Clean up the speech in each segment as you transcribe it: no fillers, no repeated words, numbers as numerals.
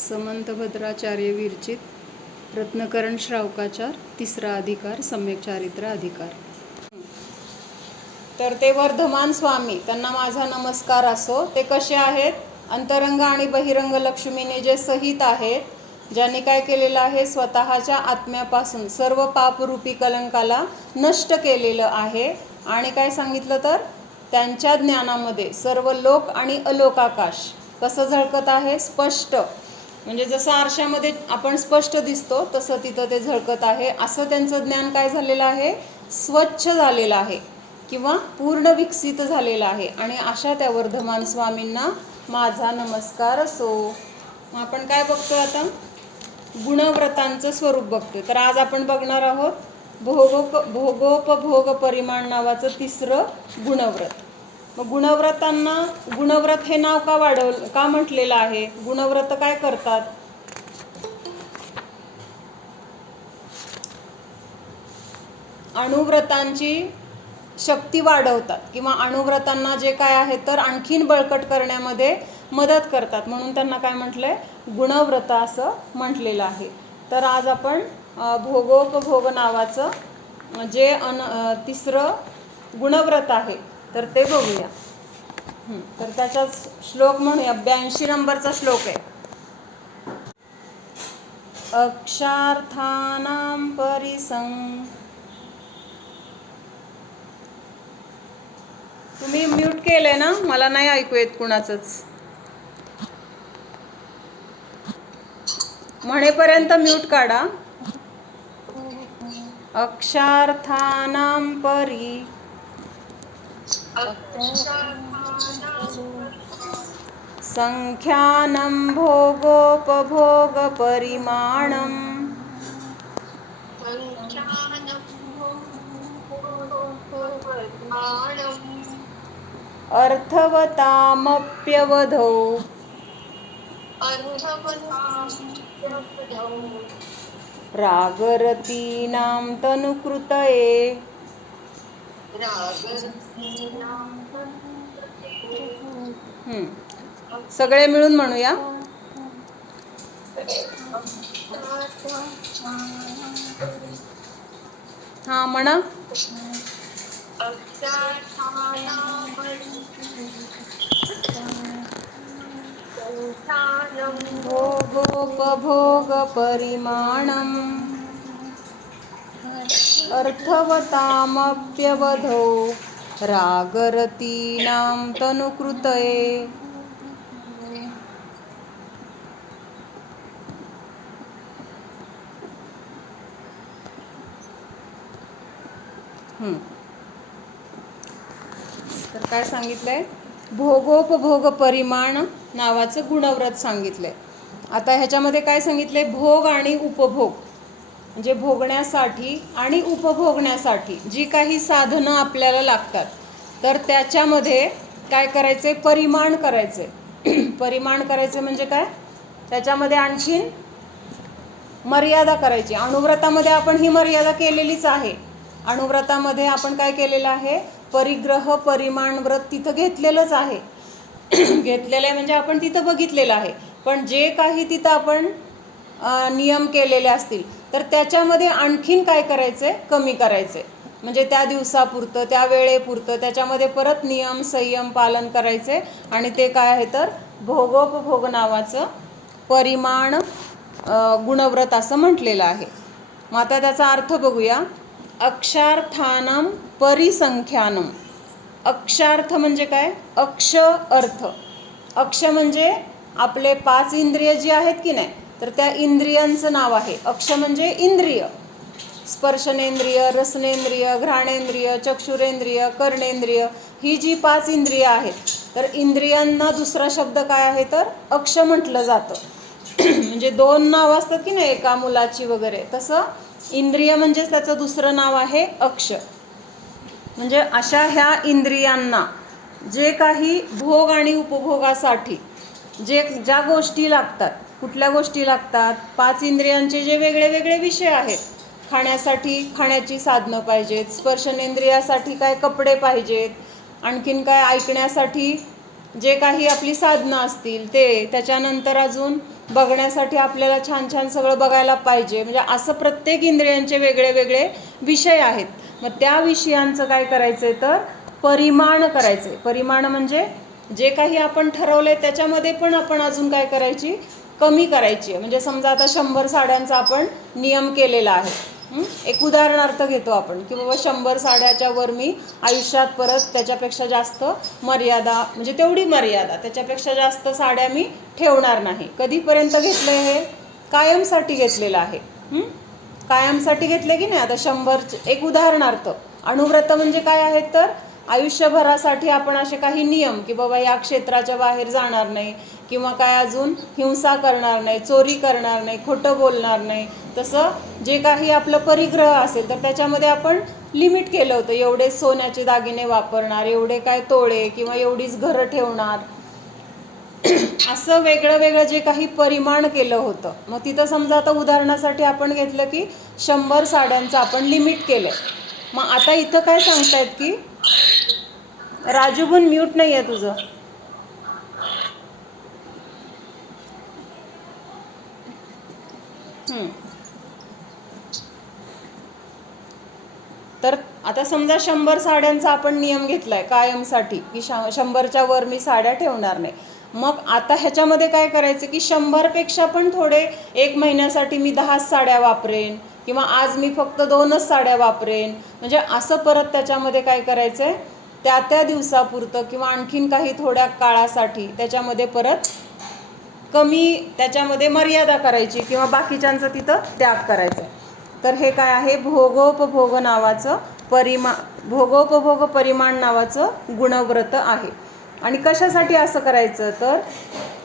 समंत भद्राचार्य विरचित रत्नकरण श्रावकाचार तिसरा अधिकार सम्यक चारित्र अधिकार। तर ते वर्धमान स्वामी, त्यांना माझा नमस्कार असो। ते कसे आहेत? अंतरंग आणि बहिरंग लक्ष्मीने जे सहित आहेत, ज्यांनी काय केलेलं आहे, स्वतःच्या आत्म्यापासून सर्व पापरूपी कलंकाला नष्ट केलेलं आहे। आणि काय सांगितलं तर त्यांच्या ज्ञानामध्ये सर्व लोक आणि अलोकाकाश कसं झळकत आहे, स्पष्ट, म्हणजे जसं आरशामध्ये आपण स्पष्ट दिसतो तसं तिथं ते झळकत आहे। असं त्यांचं ज्ञान काय झालेलं आहे, स्वच्छ झालेलं आहे किंवा पूर्ण विकसित झालेलं आहे। आणि अशा त्या वर्धमान स्वामींना माझा नमस्कार असो। मग आपण काय बघतोय आता, गुणव्रतांचं स्वरूप बघतोय। तर आज आपण बघणार आहोत भोगोपभोग परिमाण नावाचं तिसरं गुणव्रत। मग गुणव्रतांना गुणव्रत हे नाव का म्हटलेलं आहे? गुणव्रत काय करतात? अणुव्रतांची शक्ती वाढवतात किंवा अणुव्रतांना जे काय आहे तर आणखीन बळकट करण्यामध्ये मदत करतात, म्हणून त्यांना काय म्हटलंय, गुणव्रत असं म्हटलेलं आहे। तर आज आपण भोगोपभोग नावाचं जे तिसरं गुणव्रत आहे तर ते बघूया। तर त्याचा श्लोक म्हणूया, 82 नंबरचा श्लोक आहे। अक्षार्थानां तुम्ही म्यूट केलंय ना, मला नाही ऐकू येत कुणाचंच। म्हणेपर्यंत म्यूट काढा। अक्षार्थानां संख्यानं भोगोपभोग परिमाणम् अर्थवतामप्यवधौ रागरतीनां तनुकृतये। सगळे मिळून म्हणूया। हा म्हणा। भोगोपभोग परिमाणम् अर्थवतामप्यवधौ रागरतीनां तनुकृतये। तर काय सांगितलंय, भोगोपभोग परिमाण नावाचं गुणव्रत सांगितलंय। आता ह्याच्यामध्ये काय सांगितलंय, भोग आणि उपभोग, म्हणजे भोगण्यासाठी आणि उपभोगण्यासाठी जी काही साधनं आपल्याला लागतात तर त्याच्यामध्ये काय करायचे, परिमाण करायचे। परिमाण करायचे म्हणजे काय, त्याच्यामध्ये आणखीन मर्यादा करायची। अणुव्रतामध्ये आपण ही मर्यादा केलेलीच आहे। अणुव्रतामध्ये आपण काय केलेलं आहे, परिग्रह परिमाण व्रत तिथं घेतलेलंच आहे। घेतलेलं आहे म्हणजे आपण तिथं बघितलेलं आहे। पण जे काही तिथं आपण नियम केलेले असतील तर त्याच्यामध्ये आणखीन काय करायचे, कमी करायचे, म्हणजे त्या दिवसापुरतं त्या वेळेपुरतं त्याच्यामध्ये परत नियम संयम पालन करायचे। आणि ते काय आहे तर भोगोपभोग नावाचं परिमाण गुणव्रत असं म्हटलेलं आहे। मग आता त्याचा अर्थ बघूया। अक्षार्थानां परिसंख्यानम। अक्षार्थ म्हणजे काय, अक्ष अर्थ। अक्ष म्हणजे आपले 5 इंद्रिय जी आहेत की नाही, तर त्या इंद्रियांचं नाव आहे अक्ष। म्हणजे इंद्रिय, स्पर्शनेंद्रिय, रसनेंद्रिय, घ्राणेंद्रिय, चक्षुरेंद्रिय, कर्णेंद्रिय, ही जी 5 इंद्रिय आहेत तर इंद्रियांना दुसरा शब्द काय आहे तर अक्ष म्हटलं जातं। म्हणजे 2 नाव असतात की नाही एका मुलाची वगैरे, तसं इंद्रिय म्हणजेच त्याचं दुसरं नाव आहे अक्ष। म्हणजे अशा ह्या इंद्रियांना जे काही भोग आणि उपभोगासाठी ज्या गोष्टी लागतात, कुठल्या गोष्टी लागतात, 5 इंद्रियांचे जे वेगळे वेगळे विषय आहेत। खाण्यासाठी खाण्याची साधनं पाहिजेत, स्पर्शनेंद्रियासाठी काय कपडे पाहिजेत, आणखीन काय ऐकण्यासाठी जे काही आपली साधनं असतील ते, त्याच्यानंतर अजून बघण्यासाठी आपल्याला छान छान सगळं बघायला पाहिजे. म्हणजे असं प्रत्येक इंद्रियांचे वेगळे वेगळे विषय आहेत. मग त्या विषयांचं काय करायचं आहे तर परिमाण करायचं आहे. परिमाण म्हणजे जे काही आपण ठरवलं आहे त्याच्यामध्ये पण आपण अजून काय करायची, कमी करायची आहे. म्हणजे समजा आता 100 साड्यांचा आपण नियम केलेला आहे. एक उदाहरणार्थ घेतो आपण की बाबा 100 साड्याच्या वर मी आयुष्यात परत त्याच्यापेक्षा जास्त मर्यादा, म्हणजे तेवढी मर्यादा, त्याच्यापेक्षा जास्त साड्या मी ठेवणार नाही. कधीपर्यंत घेतलं हे, कायमसाठी घेतलेलं आहे. कायमसाठी घेतले की नाही. आता 100 एक उदाहरणार्थ. अणुव्रत म्हणजे काय आहेत तर आयुष्यभरासाठी आपण असे काही नियम की बाबा या क्षेत्राच्या बाहेर जाणार नाही, किंवा काय अजून हिंसा करणार नाही, चोरी करणार नाही, खोटं बोलणार नाही. तसं जे काही आपलं परिग्रह असेल तर त्याच्यामध्ये आपण लिमिट केलं होतं, एवढे सोन्याचे दागिने वापरणार, एवढे काय तोळे, किंवा एवढीच घरं ठेवणार. असं वेगळं वेगळं जे काही परिमाण केलं होतं. मग तिथं समजा आता उदाहरणासाठी आपण घेतलं की 100 साड्यांचं आपण लिमिट केलं. मग आता इथं काय सांगतायत की राजूबून म्यूट नाही आहे तुझं. तर आता समजा 100 साड्यांचा आपण नियम घेतलाय कायमसाठी की 100च्या वर मी साड्या ठेवणार नाही. मग आता ह्याच्यामध्ये काय करायचं की 100पेक्षा पण थोडे, 1 महिन्यासाठी मी 10 साड्या वापरेन, किंवा आज मी फक्त 2च साड्या वापरेन. म्हणजे असं परत त्याच्यामध्ये काय करायचं आहे, त्या त्या दिवसापुरतं किंवा आणखीन काही थोड्या काळासाठी त्याच्यामध्ये परत कमी, त्याच्यामध्ये मर्यादा करायची, किंवा बाकीच्यांचं तिथं त्याग करायचं. तर हे काय आहे, भोगोपभोग नावाचं भोगोपभोग परिमाण नावाचं गुणव्रत आहे. आणि कशासाठी असं करायचं तर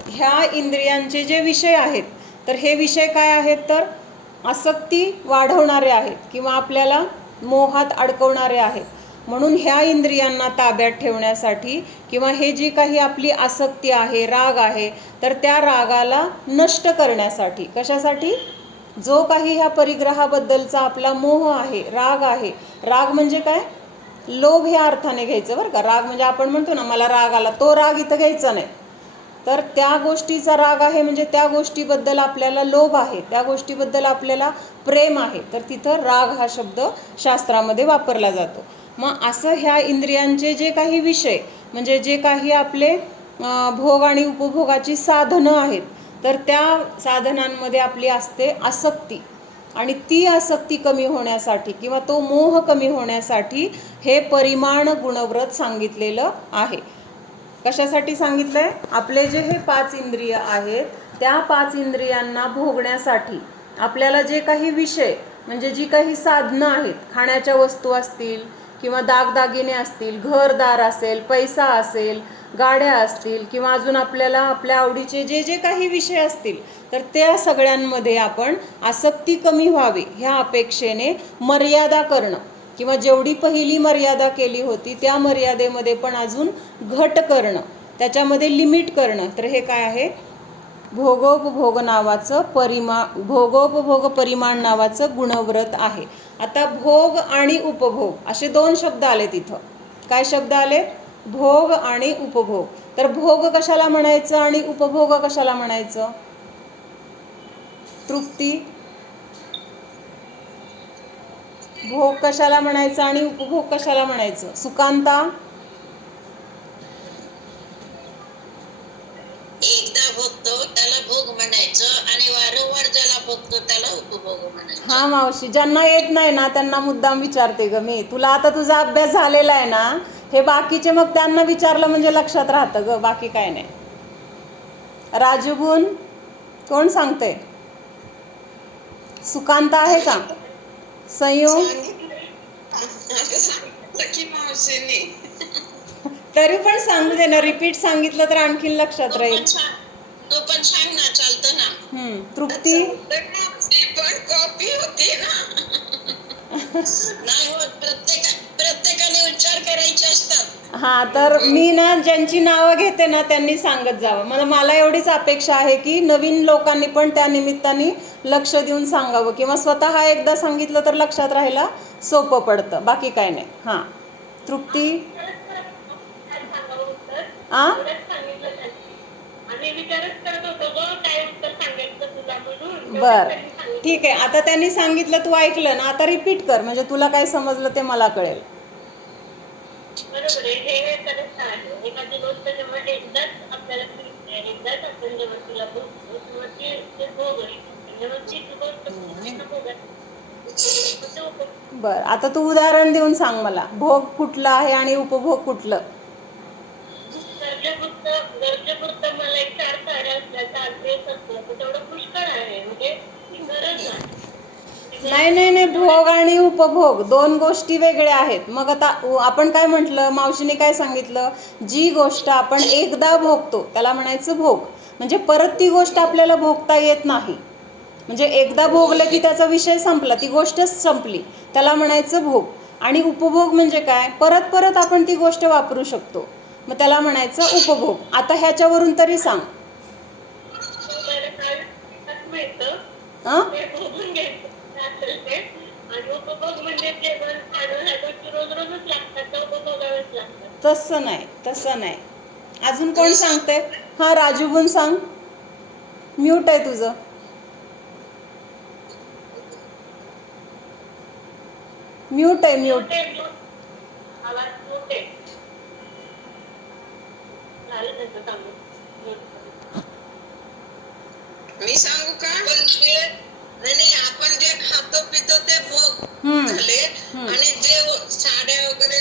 ह्या इंद्रियांचे जे विषय आहेत तर हे विषय काय आहेत तर आसक्ती वाढवणारे आहेत, किंवा आपल्याला मोहात अडकवणारे आहेत. म्हणून ह्या इंद्रियांना ताब्यात ठेवण्यासाठी, किंवा हे जी काही आपली आसक्ती आहे, राग आहे, तर त्या रागाला नष्ट करण्यासाठी. कशासाठी, जो काही ह्या परिग्रहाबद्दलचा आपला मोह आहे, राग आहे. राग म्हणजे काय, लोभ ह्या अर्थाने घ्यायचं बरं का. राग म्हणजे आपण म्हणतो ना मला राग आला, तो राग इथं घ्यायचा नाही. तर त्या गोष्टीचा राग आहे म्हणजे त्या गोष्टीबद्दल आपल्याला लोभ आहे, त्या गोष्टीबद्दल आपल्याला प्रेम आहे, तर तिथं राग हा शब्द शास्त्रामध्ये वापरला जातो. मग असं ह्या इंद्रियांचे जे काही विषय, म्हणजे जे काही आपले भोग आणि उपभोगाची साधनं आहेत, तर त्या साधनांमध्ये आपली असते आसक्ती. आणि ती आसक्ती कमी होण्यासाठी, किंवा तो मोह कमी होण्यासाठी हे परिमाण गुणव्रत सांगितलेलं आहे. कशासाठी सांगितलं आहे, आपले जे हे 5 इंद्रिय आहेत त्या 5 इंद्रियांना भोगण्यासाठी आपल्याला जे काही विषय, म्हणजे जी काही साधनं आहेत, खाण्याच्या वस्तू असतील, किंवा दागदागिने असतील, घरदार असेल, पैसा असेल, गाड्या असतील, किंवा अजून आपल्याला आपल्या आवडीचे जे जे काही विषय असतील, तर त्या सगळ्यांमध्ये आपण आसक्ती कमी व्हावी ह्या अपेक्षेने मर्यादा करणं, किंवा जेवढी पहिली मर्यादा केली होती त्या मर्यादेमध्ये पण अजून घट करणं, त्याच्यामध्ये लिमिट करणं. तर हे काय आहे, भोगोपभोग नावाचं भोगोपभोग परिमाण नावाचं गुणव्रत आहे. आता भोग आणि उपभोग असे 2 शब्द आले तिथं. काय शब्द आले, भोग आणि उपभोग. तर भोग कशाला म्हणायचं आणि उपभोग कशाला म्हणायचं, तृप्ती, भोग कशाला म्हणायचं आणि उपभोग कशाला म्हणायचं, सुकांता. एकदा भोगतो त्याला भोग म्हणायचं, आणि वारंवार ज्याला भोगतो त्याला उपभोग म्हणायचं. हा मावशी, ज्यांना येत नाही ना त्यांना मुद्दाम विचारते ग मी. तुला आता तुझा अभ्यास झालेला आहे ना, हे बाकीचे मग त्यांना विचारलं म्हणजे लक्षात राहतं ग, बाकी काय नाही. राजूबून कोण सांगते, सुकांता आहे का, संयोग, तरी पण सांगू दे ना, रिपीट सांगितलं तर आणखीन लक्षात राहील. तो पण सांग ना, चालतं ना. तृप्ती पण कॉपी होते ना. नाही होत, प्रत्येकाने उच्चार करायचे असतात. हा, तर मी ना ज्यांची नावं घेते ना त्यांनी सांगत जावं. मला एवढीच अपेक्षा आहे की नवीन लोकांनी पण त्या निमित्ताने लक्ष देऊन सांगावं, किंवा स्वतः एकदा सांगितलं तर लक्षात राहायला सोपं पडतं, बाकी काय नाही. हां, तृप्ती. आ एवढंच सांगितलं त्यांनी. आम्ही विचारच करत होतो गं काय उत्तर सांगायचं तुला म्हणून. तेवढंच बर त्यांनी सांगितलं. ठीक आहे. आता त्यांनी सांगितलं, तू ऐकलं ना, आता रिपीट कर म्हणजे तुला काय समजलं ते मला कळेल. बरोबर आहे. हे खरंच आहे. एखादी गोष्ट जेव्हा एकदाच आपल्याला मिळते, एकदाच आपण जेव्हा तिला भोगतो, तेव्हा ते भोग असतं. जेव्हा तीच गोष्ट पुन्हा भोगायला मग ते उपभोग. बर, आता तू उदाहरण देऊन सांग मला, भोग कुठलं आहे आणि उपभोग कुठलं? गरजेपुरतं मला एक 4 साड्या असल्या, 4 ड्रेस असला तर तेवढं पुष्कळ आहे. म्हणजे ती गरज आहे. ती नाही गरज नाही नाही, तेवढी भोग आणि उपभोग दोन गोष्टी वेगळ्या आहेत. मग आता आपण काय म्हटलं, मावशीने काय सांगितलं, जी गोष्ट आपण एकदा भोगतो त्याला म्हणायचं भोग. म्हणजे परत ती गोष्ट आपल्याला भोगता येत नाही. म्हणजे एकदा भोगलं की त्याचा विषय संपला, ती गोष्टच संपली, त्याला म्हणायचं भोग. आणि उपभोग म्हणजे काय, परत परत आपण ती गोष्ट वापरू शकतो, मग त्याला म्हणायचं उपभोग. आता ह्याच्यावरून तरी सांग. मिळतं हां ते भोगून घ्यायचं काय असेल ते. आणि उपभोग म्हणजे जेवण खाणं ह्या गोष्टी रोज रोजच लागतात, त्या उपभोगाव्याच लागतात. तसं नाही, तसं नाही. अजून कोण सांगते? हां, राजूबून सांग. म्यूट आहे तुझं. म्यूट आहे, म्यूट. आवाज मोठे झालं त्याचं सांगून. मी सांगू का? नाही नाही, आपण जे खातो पितो ते भोग हम्म, झाले, हम्म. आणि जे साड्या वगैरे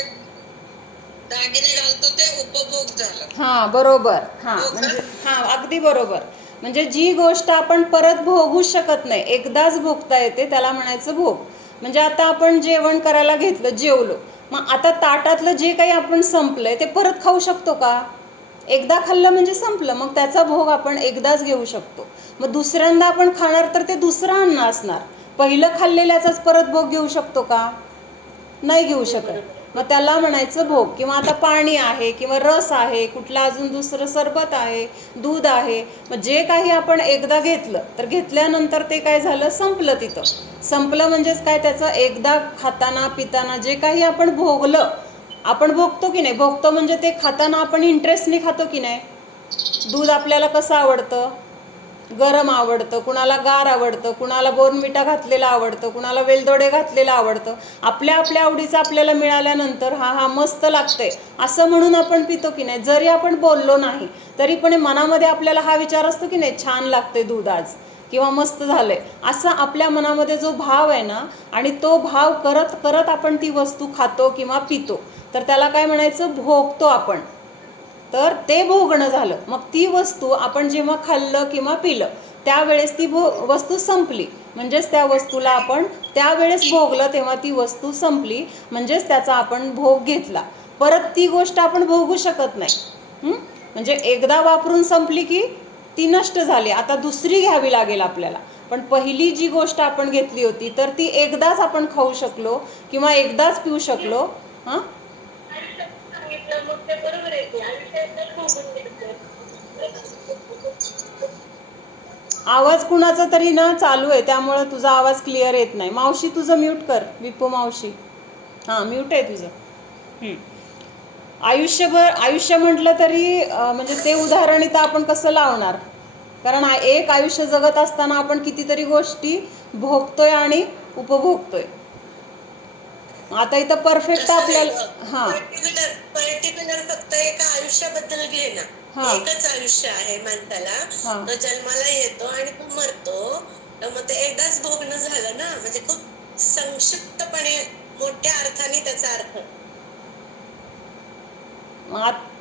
दागिने घालतो ते उपभोग झालं. हां बरोबर. हां हो का? म्हणजे हां अगदी बरोबर. म्हणजे जी गोष्ट आपण परत भोगूच शकत नाही, एकदाच भोगता येते, त्याला म्हणायचं भोग. म्हणजे आता आपण जेवण करायला घेतलं, जेवलो, मग आता ताटातलं जे काही आपण संपलंय ते परत खाऊ शकतो का? एकदा खाल्लं म्हणजे संपलं, मग त्याचा भोग आपण एकदाच घेऊ शकतो. मग दुसऱ्यांदा आपण खाणार तर ते दुसरं अन्न असणार, पहिलं खाल्लेल्याचाच परत भोग घेऊ शकतो का? नाही घेऊ शकत. मग त्याला म्हणायचं भोग. किंवा आता पाणी आहे किंवा रस आहे, कुठला अजून दुसरं सरबत आहे, दूध आहे, मग जे काही आपण एकदा घेतलं तर घेतल्यानंतर ते काय झालं, संपलं. तिथं संपलं म्हणजेच काय, त्याचं एकदा खाताना पिताना जे काही आपण भोगलं, आपण भोगतो की नाही, भोगतो म्हणजे ते खाताना आपण इंटरेस्टने खातो की नाही. दूध आपल्याला कसं आवडतं, गरम आवडतं, कुणाला गार आवडतं, कुणाला बोर्नविटा घातलेलं आवडतं, कुणाला वेलदोडे घातलेलं आवडतं. आपल्या आपल्या आवडीचं आपल्याला मिळाल्यानंतर हा हा मस्त लागतंय असं म्हणून आपण पितो की नाही. जरी आपण बोललो नाही तरी पण मनामध्ये आपल्याला हा विचार असतो की नाही, छान लागतंय दूध आज, किंवा मस्त झालंय, असा आपल्या मनामध्ये जो भाव आहे ना, आणि तो भाव करत करत आपण ती वस्तू खातो किंवा पितो, तर त्याला काय म्हणायचं, भोगतो आपण. तर ते भोगणं झालं. मग ती वस्तू आपण जेव्हा खाल्लं किंवा पिलं त्यावेळेस ती वस्तू संपली, म्हणजेच त्या वस्तूला आपण त्यावेळेस भोगलं तेव्हा ती वस्तू संपली, म्हणजेच त्याचा आपण भोग घेतला. परत ती गोष्ट आपण भोगू शकत नाही. म्हणजे एकदा वापरून संपली की ती नष्ट झाली, आता दुसरी घ्यावी लागेल आपल्याला. पण पहिली जी गोष्ट आपण घेतली होती तर ती एकदाच आपण खाऊ शकलो किंवा एकदाच पिऊ शकलो. हां, सांगितलं मग ते बरोबर आहे की आयुष्यात भोगून घ्यायचं. आवाज कुणाचा तरी ना चालू आहे, त्यामुळे तुझा आवाज क्लिअर येत नाही. मावशी तुझं म्यूट कर, विपो मावशी. हां, म्यूट आहे तुझं. आयुष्यभर, आयुष्य म्हटलं तरी म्हणजे ते उदाहरण इथं आपण कसं लावणार, कारण एक आयुष्य जगत असताना आपण कितीतरी गोष्टी भोगतोय आणि उपभोगतोय. आता इथं परफेक्ट आपल्याला हां पर्टिक्युलर फक्त एका आयुष्याबद्दल घे ना. हां एकच आयुष्य आहे माणसाला, हां तो जन्माला येतो आणि तो मरतो, तर मग ते एकदाच भोगणं झालं ना. म्हणजे खूप संक्षिप्तपणे मोठ्या अर्थाने त्याचा अर्थ.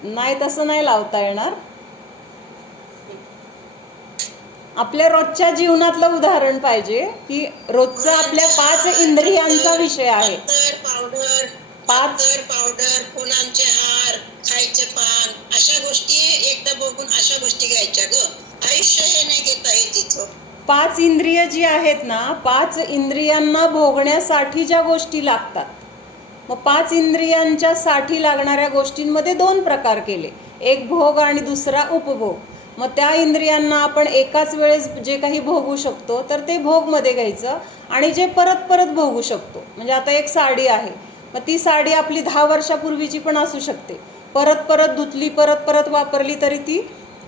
नाही, तसं नाही लावता येणार. आपल्या रोजच्या जीवनातलं उदाहरण पाहिजे, की रोजचं आपल्या 5 इंद्रियांचा विषय आहे. पावडर पावडर, फुलांचे हार, खायचे पान, अशा गोष्टी एकदा बघून अशा गोष्टी घ्यायच्या ग. आयुष्य हे नाही घेता येत इथं. 5 इंद्रिय जी आहेत ना, 5 इंद्रियांना भोगण्यासाठी ज्या गोष्टी लागतात, मग 5 इंद्रियांच्या साठी लागणाऱ्या गोष्टींमध्ये 2 प्रकार केले, एक भोग आणि दुसरा उपभोग. मग त्या इंद्रियांना आपण एकाच वेळेस जे काही भोगू शकतो तर ते भोगमध्ये घ्यायचं, आणि जे परत परत भोगू शकतो, म्हणजे आता एक साडी आहे, मग ती साडी आपली 10 वर्षापूर्वीची पण असू शकते, परत परत धुतली, परत परत वापरली तरी ती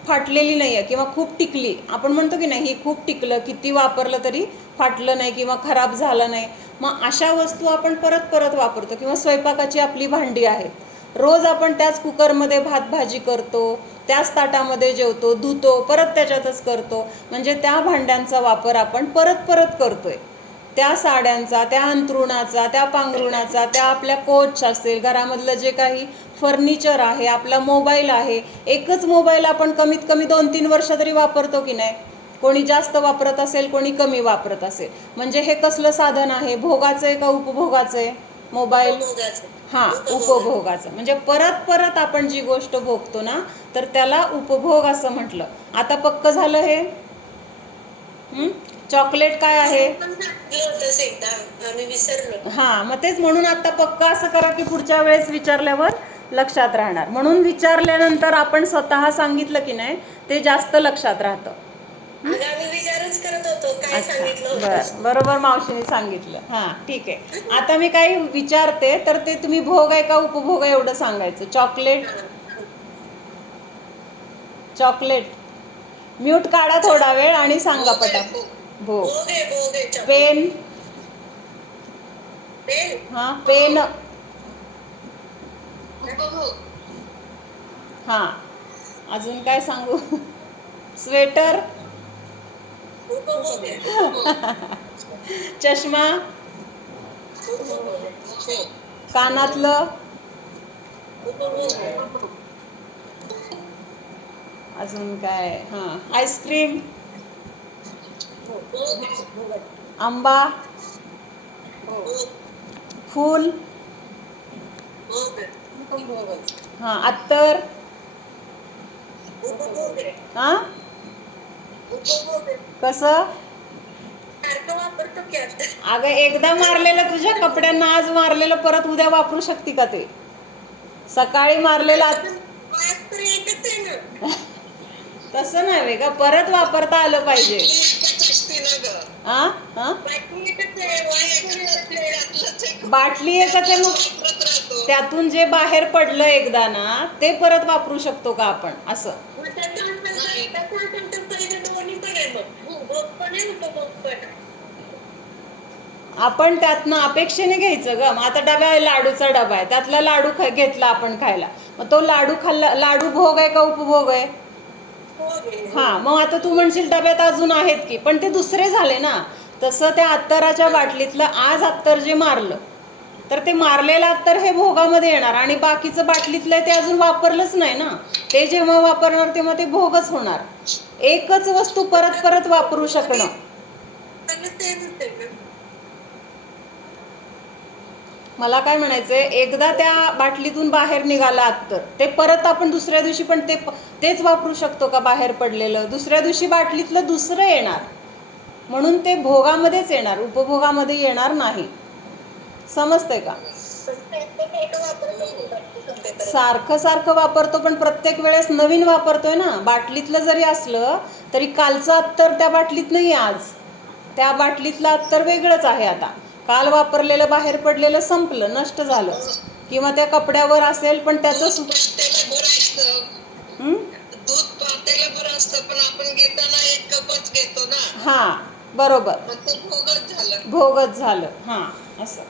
फाटलेली नाही आहे किंवा खूप टिकली. आपण म्हणतो की नाही ही खूप टिकलं, किती वापरलं तरी फाटलं नाही किंवा खराब झालं नाही. मग अशा वस्तू आपण परत परत वापरतो. किंवा स्वयंपाकाची आपली भांडी आहेत, रोज आपण त्याच कुकरमध्ये भात भाजी करतो, त्याच ताटामध्ये जेवतो, धुतो, परत त्याच्यातच करतो. म्हणजे त्या भांड्यांचा वापर आपण परत परत करतोय. त्या साड्यांचा, त्या अंथरुणाचा, त्या पांघरुणाचा, त्या आपल्या कोच असेल, घरामधलं जे काही फर्निचर आहे, आपला मोबाईल आहे, एकच मोबाईल आपण कमीत कमी 2-3 वर्ष तरी वापरतो की नाही. कोणी जास्त वापरत असेल, कोणी कमी वापरत असेल. म्हणजे हे कसलं साधन आहे, भोगाचं आहे का उपभोगाचं आहे मोबाईल? उपभोगाचं. हां, उपभोगाचं. म्हणजे परत परत आपण जी गोष्ट भोगतो ना, तर त्याला उपभोग असं म्हटलं. आता पक्क झालं हे. चॉकलेट काय आहे? पण सांगितलं होतंस एकदा, आम्ही विसरलो. हां, मग तेच म्हणून आता पक्का असं करा की पुढच्या वेळेस विचारल्यावर लक्षात राहणार. म्हणून विचारल्यानंतर आपण स्वतः सांगितलं की नाही ते जास्त लक्षात राहतं. अगं आम्ही विचारच करत होतो काय सांगितलं होतं. बरोबर मावशीने सांगितलं. हां, ठीक आहे. आता मी काही विचारते तर ते तुम्ही भोग आहे का उपभोग आहे एवढं सांगायचं. Chocolate, chocolate. म्यूट काढा थोडा वेळ आणि सांगा पटापट. भोग. भोग आहे चॉकलेट. पेन. पेन. हां, पेन. उपभोग. हां, अजून काय सांगू? स्वेटर. उपभोग आहे. चष्मा. उपभोग आहे. कानातलं. उपभोग आहे. अजून काय? हां, आईस्क्रीम. भोग आहे. आंबा. भोग. फूल. भोग आहे. हां, अत्तर. उपभोग आहे. हां, उपभोग आहे. कसं? सारखं वापरतो की आता. अगं एकदा मारलेलं तुझ्या कपड्यांना आज मारलेलं परत उद्या वापरू शकते का ते? सकाळी मारलेलं आज तर एकच आहे ना. तसं नाही का, परत वापरता आलं पाहिजे. एकच असते ना ग. हां हां, बाटली एकच आहे, वास पण एकच आहे. त्यातलंच एक बाटली एकच आहे, मग वापरत राहतो. त्यातून जे बाहेर पडलं एकदा ना ते परत वापरू शकतो का आपण असं? मग त्याचा असेल तर पहिले दोन्ही पण आहे मग. भोग पण आहे, उपभोग पण आहे. आपण त्यातनं अपेक्षेने घ्यायचं ग. मग आता डबा आहे, लाडूचा डबा आहे, त्यातला लाडू घेतला आपण खायला, मग तो लाडू खाल्ला, लाडू भोग आहे का उपभोग आहे? भोग आहे. हां, मग आता तू म्हणशील डब्यात अजून आहेत की, पण ते दुसरे झाले ना. तसं त्या अत्तराच्या बाटलीतलं आज अत्तर जे मारलं तर ते मारलेलं अत्तर हे भोगामध्ये येणार आणि बाकीचं बाटलीतलं ते अजून वापरलंच नाही ना. ते जेव्हा वापरणार तेव्हा ते भोगच होणार. एकच वस्तू परत परत वापरू शकणं. सगळं तेच आहे ना. मला काय म्हणायचंय, एकदा त्या बाटलीतून बाहेर निघाला अत्तर, ते परत आपण दुसऱ्या दिवशी पण तेच वापरू शकतो का? बाहेर पडलेलं दुसऱ्या दिवशी बाटलीतलं दुसरं येणार. म्हणून ते भोगामध्येच येणार, उपभोगामध्ये येणार नाही. समजतंय का? सारखं सारखं वापरतो पण प्रत्येक वेळेस नवीन वापरतोय ना. बाटलीतलं जरी असलं तरी कालचं अत्तर त्या बाटलीत नाही आज, त्या बाटलीतलं अत्तर वेगळंच आहे. आता काल वापरलेलं बाहेर पडलेलं संपलं, नष्ट झालं. किंवा त्या कपड्यावर असेल पण त्याचं पातेलं बरं असतं. दूध पातेलं बरं असतं, पण आपण घेताना एक कपच घेतो ना. हां, बरोबर, मग ते भोगच झालं. भोगच झालं. हां, असं.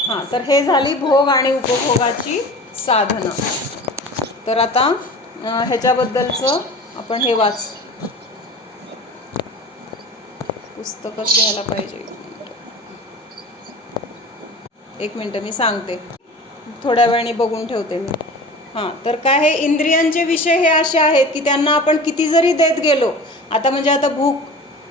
हां, तर हे झाली भोग आणि उपभोगाची साधनं. तर आता ह्याच्याबद्दलचं आपण हे पुस्तकच घ्यायला पाहिजे. एक मिनटं मी सांगते, थोड्या वेळाने बघून ठेवते मी. हां, तर काय हे इंद्रियांचे विषय हे असे आहेत की त्यांना आपण किती जरी देत गेलो, आता म्हणजे आता भूक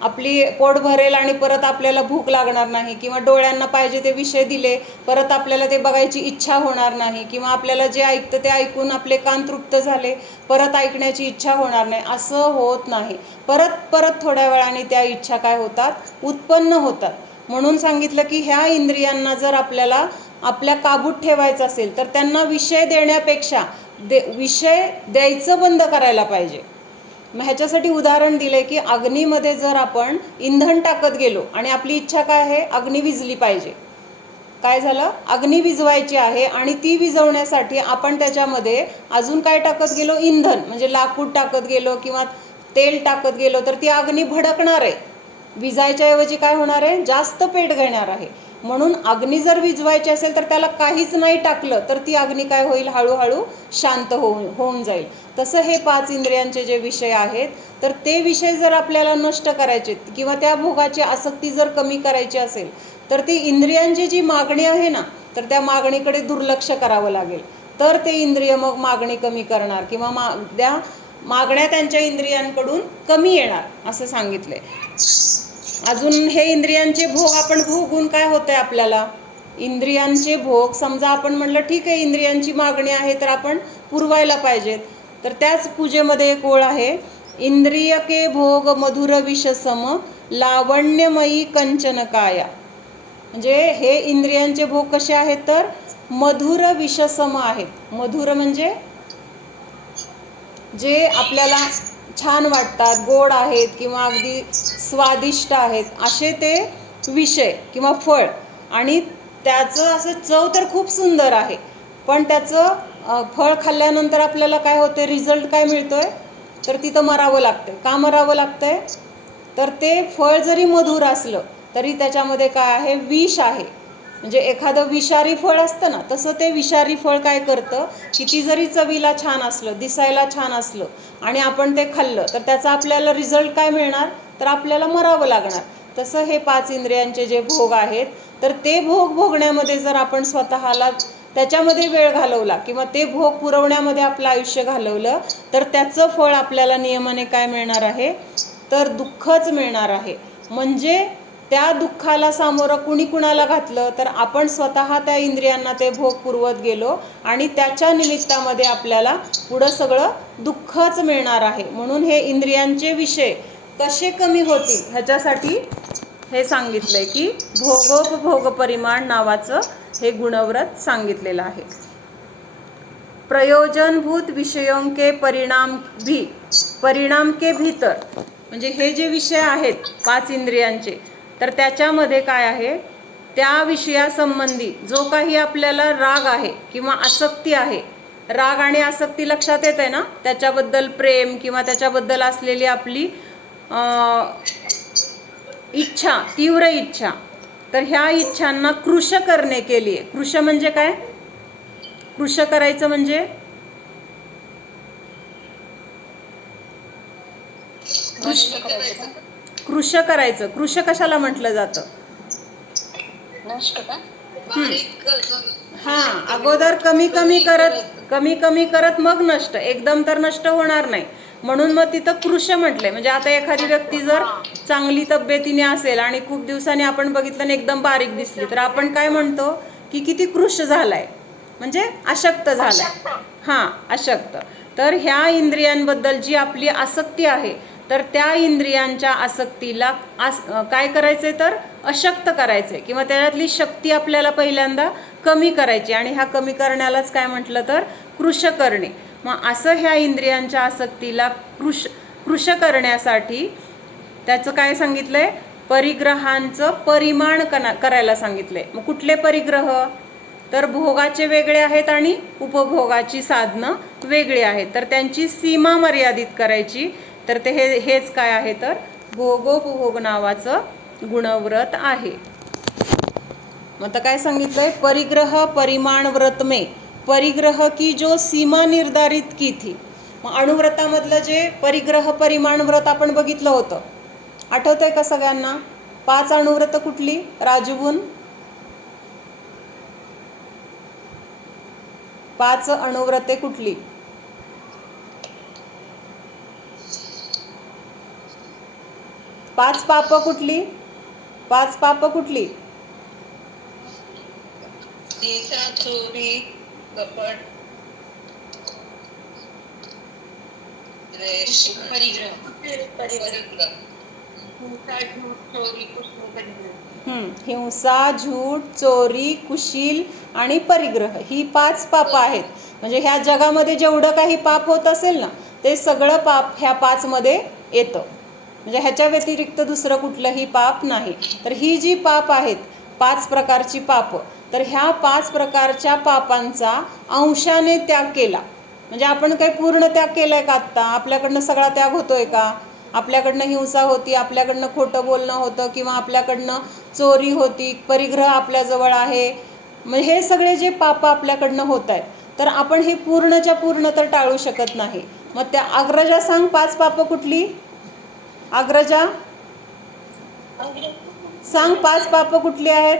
आपली पोट भरेल आणि परत आपल्याला भूक लागणार नाही, किंवा डोळ्यांना पाहिजे ते विषय दिले परत आपल्याला ते बघायची इच्छा होणार नाही, किंवा आपल्याला जे ऐकतं ते ऐकून आपले कान तृप्त झाले परत ऐकण्याची इच्छा होणार नाही, असं होत नाही. परत परत थोड्या वेळाने त्या इच्छा काय होतात, उत्पन्न होतात. म्हणून सांगितलं की ह्या इंद्रियांना जर आपल्याला आपल्या काबूत ठेवायचं असेल तर त्यांना विषय देण्यापेक्षा विषय द्यायचं बंद करायला पाहिजे. मग ह्याच्यासाठी उदाहरण दिलं की अग्नीमध्ये जर आपण इंधन टाकत गेलो आणि आपली इच्छा काय आहे, अग्नी विझली पाहिजे, काय झालं, अग्नी विझवायची आहे आणि ती विझवण्यासाठी आपण त्याच्यामध्ये अजून काय टाकत गेलो, इंधन म्हणजे लाकूड टाकत गेलो किंवा तेल टाकत गेलो तर ती अग्नी भडकणार आहे, विजायच्या ऐवजी काय होणार आहे, जास्त पेट घेणार आहे. म्हणून अग्नी जर विझवायची असेल तर त्याला काहीच नाही टाकलं तर ती अग्नी काय होईल, हळूहळू शांत होऊन जाईल. तसं हे 5 इंद्रियांचे जे विषय आहेत तर ते विषय जर आपल्याला नष्ट करायचे किंवा त्या भोगाची आसक्ती जर कमी करायची असेल तर ती इंद्रियांची जी मागणी आहे ना तर त्या मागणीकडे दुर्लक्ष करावं लागेल. तर ते इंद्रिय मग मागणी कमी करणार किंवा मागण्या त्यांच्या इंद्रियांकडून कमी येणार असं सांगितलंय. अजून हे इंद्रियांचे भोग आपण भोगून काय होतंय आपल्याला, इंद्रियांचे भोग समजा आपण म्हणलं ठीक आहे इंद्रियांची मागणी आहे तर आपण पुरवायला पाहिजेत. तर त्याच पूजेमध्ये एक ओळ आहे, इंद्रियके भोग मधुर विषसम लावण्यमयी कंचन काया. म्हणजे हे इंद्रियांचे भोग कसे आहेत तर मधुर विषसम आहेत. मधुर म्हणजे जे आपल्याला छान वाटतात, गोड आहेत किंवा अगदी स्वादिष्ट आहेत असे ते विषय किंवा फळ. आणि त्याचं असं चव तर खूप सुंदर आहे, पण त्याचं फळ खाल्ल्यानंतर आपल्याला काय होते, रिझल्ट काय मिळतोय तर तिथं मरावं लागतं. का मरावं लागतंय तर ते फळ जरी मधुर असलं तरी त्याच्यामध्ये काय आहे, विष आहे. म्हणजे एखादं विषारी फळ असतं ना तसं ते विषारी फळ काय करतं, किती जरी चवीला छान असलं, दिसायला छान असलं आणि आपण ते खाल्लं तर त्याचा आपल्याला रिझल्ट काय मिळणार तर आपल्याला मरावं लागणार. तसं हे 5 इंद्रियांचे जे भोग आहेत तर ते भोग भोगण्यामध्ये जर आपण स्वतःला त्याच्यामध्ये वेळ घालवला किंवा ते भोग पुरवण्यामध्ये आपलं आयुष्य घालवलं तर त्याचं फळ आपल्याला नियमाने काय मिळणार आहे तर दुःखच मिळणार आहे. म्हणजे त्या दुःखाला सामोरं कुणाला घातलं तर आपण स्वतः त्या इंद्रियांना ते भोग पुरवत गेलो आणि त्याच्या निमित्तामध्ये आपल्याला पुढं सगळं दुःखच मिळणार आहे. म्हणून हे इंद्रियांचे विषय कसे कमी होतील ह्याच्यासाठी हे सांगितलंय की भोगोपभोग परिमाण नावाचं हे गुणव्रत सांगितलेलं आहे. प्रयोजनभूत विषयों के परिणाम के भीतर, म्हणजे हे जे विषय आहेत 5 इंद्रियांचे तर त्याच्यामध्ये काय आहे, त्या विषयासंबंधी जो काही आपल्याला राग आहे किंवा आसक्ती आहे, राग आणि आसक्ती लक्षात येत आहे ना, त्याच्याबद्दल प्रेम किंवा त्याच्याबद्दल असलेली आपली इच्छा, तीव्र इच्छा, तर ह्या इच्छांना कृश करने के लिए, कृश म्हणजे काय, कृश करायचं म्हणजे कृश करायचं. कृश कशाला म्हटलं जातं, हां, अगोदर कमी कमी करत मग नष्ट, एकदम तर नष्ट होणार नाही. म्हणून मग तिथं कृश म्हटलंय. म्हणजे आता एखादी व्यक्ती जर चांगली तब्येतीने असेल आणि खूप दिवसांनी आपण बघितलं आणि एकदम बारीक दिसली तर आपण काय म्हणतो की किती कृश झालाय, म्हणजे अशक्त झालाय. हां, अशक्त. तर ह्या इंद्रियांबद्दल जी आपली आसक्ती आहे तर त्या इंद्रियांच्या आसक्तीला काय करायचंय तर अशक्त करायचंय किंवा त्याच्यातली शक्ती आपल्याला पहिल्यांदा कमी करायची आणि ह्या कमी करण्यालाच काय म्हटलं तर कृश करणे. मग असं ह्या इंद्रियांच्या आसक्तीला कृश करण्यासाठी त्याचं काय सांगितलंय, परिग्रहांचं परिमाण करायला सांगितलंय. मग कुठले परिग्रह तर भोगाचे वेगळे आहेत आणि उपभोगाची साधनं वेगळी आहेत, तर त्यांची सीमा मर्यादित करायची. तर ते हेच काय आहे तर भोगोपभोग नावाचं गुणव्रत आहे. मग आता काय सांगितलंय, परिग्रह परिमाण व्रत में परिग्रह की जो सीमा निर्धारित की थी. मग अणुव्रतामधलं जे परिग्रह परिमाण व्रत आपण बघितलं होतं, आठवतंय का सगळ्यांना? 5 अणुव्रत कुठली राजूगुण, 5 अणुव्रते कुठली? 5 पाप कुठली? 5 पाप कुठली? चोरी, कपट, हिंसा, झूठ, चोरी, कुशील आणि परिग्रह ही 5 पाप आहेत. म्हणजे ह्या जगामध्ये जेवढं काही पाप होत असेल ना ते सगळं पाप ह्या 5 मध्ये येतं. म्हणजे ह्याच्या व्यतिरिक्त दुसरं कुठलंही पाप नाही. तर ही जी पाप आहेत 5 प्रकारची पापं. तर ह्या 5 प्रकारच्या पापांचा अंशाने त्याग केला. म्हणजे आपण काही पूर्ण त्याग केला आहे का आत्ता? आपल्याकडनं सगळा त्याग होतो आहे का? आपल्याकडनं हिंसा होती, आपल्याकडनं खोटं बोलणं होतं, किंवा आपल्याकडनं चोरी होती, परिग्रह आपल्याजवळ आहे. मग हे सगळे जे पापं आपल्याकडनं होत आहेत, तर आपण हे पूर्णच्या पूर्ण तर टाळू शकत नाही. मग त्या अग्रजा सांग 5 पापं कुठली? अग्रजा सांग 5 पापं कुठली आहेत?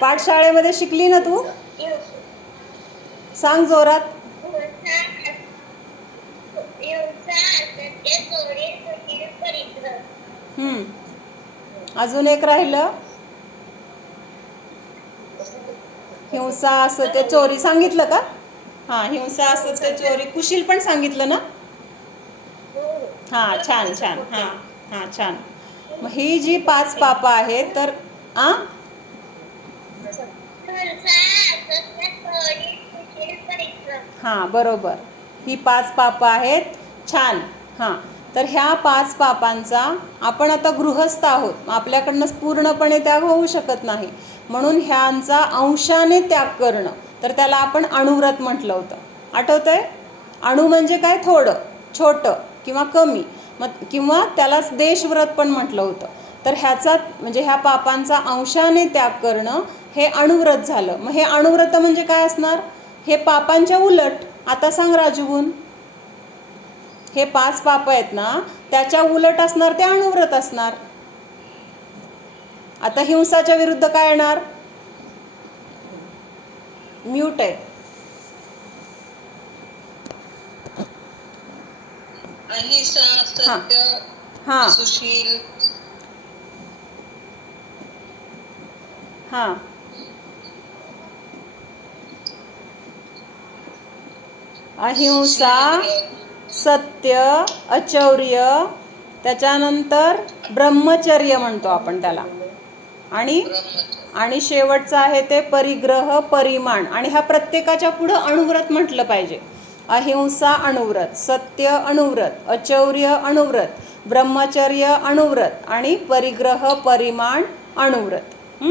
पाठशाळेमध्ये शिकली ना तू? सांग जोरात. अजून एक राहिलं. हिंसा, असत्य, चोरी सांगितलं का? हां, हिंसा, असत्य, चोरी. कुशील पण सांगितलं ना? हां, छान छान. हां हां, छान. मग ही जी 5 पापं आहेत, तर हां, बरोबर. ही 5 पापं आहेत. छान. हां, तर ह्या 5 पापांचा आपण आता गृहस्थ आहोत, आपल्याकडनं पूर्णपणे त्याग होऊ शकत नाही. म्हणून ह्यांचा अंशाने त्याग करणं, तर त्याला आपण अणुव्रत म्हटलं होतं. आठवतं आहे? अणु म्हणजे काय? थोडं, छोटं किंवा कमी. मग किंवा त्यालाच देशव्रत पण म्हटलं होतं. तर ह्याचा म्हणजे ह्या पापांचा अंशाने त्याग करणं हे अणुव्रत झालं. मग हे अणुव्रत म्हणजे काय असणार? हे पापांच्या उलट. आता सांग राजूगुण. हे 5 पापं आहेत ना, त्याच्या उलट असणार ते अणुव्रत असणार. आता हिंसाच्या विरुद्ध काय येणार? म्यूट आहे. अहिंसा, हां सत्य, हां सुशील, हां अहिंसा, सत्य, अचौर्य, त्याच्यानंतर ब्रह्मचर्य म्हणतो आपण त्याला, आणि शेवटचं आहे ते परिग्रह, परिमाण. आणि ह्या प्रत्येकाच्या पुढं अणुव्रत म्हटलं पाहिजे. अहिंसा अणुव्रत, सत्य अणुव्रत, अचौर्य अणुव्रत, ब्रह्मचर्य अणुव्रत आणि परिग्रह, परिमाण अणुव्रत.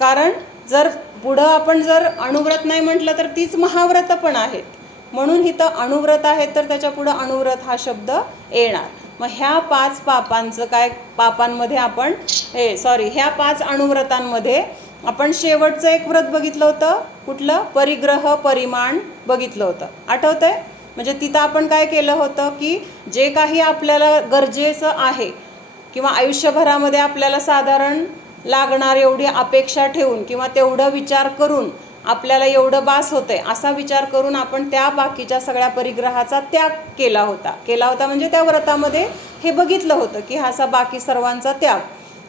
कारण जर पुढं आपण जर अणुव्रत नाही म्हटलं तर तीच महाव्रत पण आहेत. म्हणून इथं अणुव्रत आहेत, तर त्याच्या पुढं अणुव्रत हा शब्द येणार. मग ह्या 5 पापांचं काय? पापांमध्ये आपण ह्या 5 अणुव्रतांमध्ये आपण शेवटचं एक व्रत बघितलं होतं. कुठलं? परिग्रह, परिमाण बघितलं होतं. आठवतं आहे? म्हणजे तिथं आपण काय केलं होतं की जे काही आपल्याला गरजेचं आहे किंवा आयुष्यभरामध्ये आपल्याला साधारण लागणार एवढी अपेक्षा ठेवून किंवा तेवढं विचार करून आपल्याला एवढं बास होतंय असा विचार करून आपण त्या बाकीच्या सगळ्या परिग्रहाचा त्याग केला होता म्हणजे त्या व्रतामध्ये हे बघितलं होतं की हा असा बाकी सर्वांचा त्याग.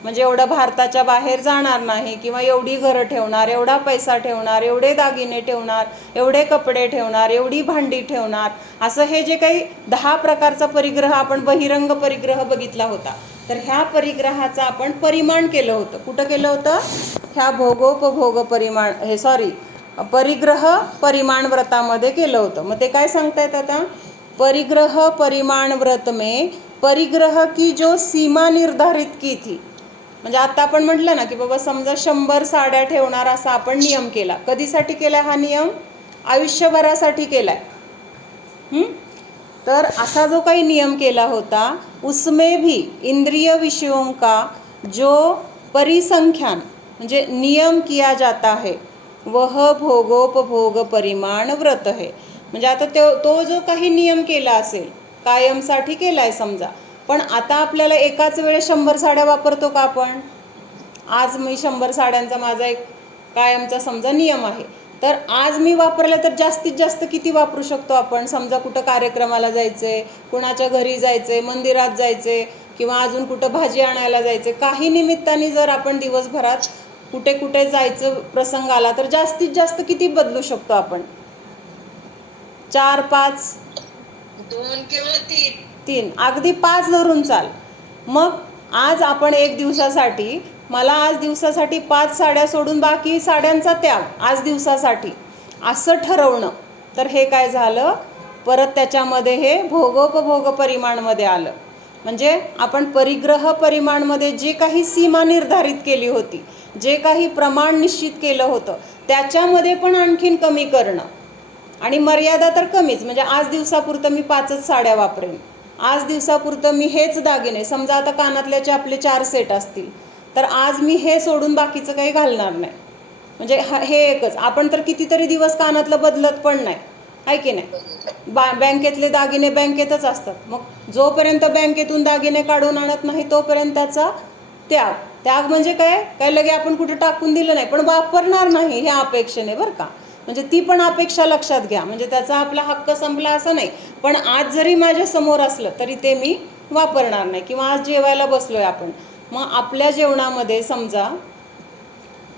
म्हणजे एवढं भारताच्या बाहेर जाणार नाही, किंवा एवढी घरं ठेवणार, एवढा पैसा ठेवणार, एवढे दागिने ठेवणार, एवढे कपडे ठेवणार, एवढी भांडी ठेवणार, असं हे जे काही 10 प्रकारचा परिग्रह आपण बहिरंग परिग्रह बघितला होता. तर ह्या परिग्रहाचं आपण परिमाण केलं होतं. कुठं केलं होतं? ह्या भोगोपभोग परिमाण परिग्रह परिमाण व्रतामध्ये केलं होतं. मग ते काय सांगतायत आता? परिग्रह परिमाण व्रत में परिग्रह की जो सीमा निर्धारित की थी. म्हणजे आता आपण म्हटलं ना की बाबा समजा 100 साड्या ठेवणार असा आपण नियम केला. कधीसाठी केला हा नियम? आयुष्यभरासाठी केलाय. तर असा जो काही नियम केला होता, उसमें भी इंद्रिय विषयों का जो परिसंख्यान म्हणजे नियम किया जाता है वह भोगोपभोग परिमाण व्रत है. म्हणजे आता तो जो काही नियम केला असेल, कायमसाठी केलाय समजा, पण आता आपल्याला एकाच वेळेस 100 साड्या वापरतो का आपण? आज मी 100 साड्यांचा माझा एक कायमचा समजा नियम आहे. तर आज मी वापरलं तर जास्तीत जास्त किती वापरू शकतो आपण? समजा कुठं कार्यक्रमाला जायचंय, कुणाच्या घरी जायचंय, मंदिरात जायचंय, किंवा अजून कुठं भाजी आणायला जायचंय, काही निमित्ताने जर आपण दिवसभरात कुठे कुठे जायचं प्रसंग आला तर जास्तीत जास्त किती बदलू शकतो आपण? 4, 5, 2 किंवा 3, अगदी 5 धरून चाल. मग आज आपण एक दिवसासाठी, मला आज दिवसासाठी 5 साड्या सोडून बाकी साड्यांचा त्याग आज दिवसासाठी असं ठरवणं, तर हे काय झालं? परत त्याच्यामध्ये हे भोगोपभोग परिमाणमध्ये आलं. म्हणजे आपण परिग्रह परिमाणमध्ये जे काही सीमा निर्धारित केली होती, जे काही प्रमाण निश्चित केलं होतं, त्याच्यामध्ये पण आणखीन कमी करणं. आणि मर्यादा तर कमीच, म्हणजे आज दिवसापुरतं मी 5च साड्या वापरेन, आज दिवसापुरतं मी हेच दागिने, समजा आता कानातल्याचे आपले 4 सेट असतील तर आज मी हे सोडून बाकीचं काही घालणार नाही. म्हणजे हे एकच. आपण तर कितीतरी दिवस कानातलं बदलत पण नाही, आहे की नाही. बँकेतले दागिने बँकेतच असतात. मग जोपर्यंत बँकेतून दागिने काढून आणत नाही तोपर्यंत त्याचा त्याग. त्याग म्हणजे काय लगे आपण कुठे टाकून दिलं नाही, पण वापरणार नाही ह्या अपेक्षेने, बरं का. म्हणजे ती पण अपेक्षा लक्षात घ्या. म्हणजे त्याचा आपला हक्क संपला असं नाही, पण आज जरी माझ्या समोर असलं तरी ते मी वापरणार नाही. किंवा आज जेवायला बसलोय आपण, मग आपल्या जेवणामध्ये समजा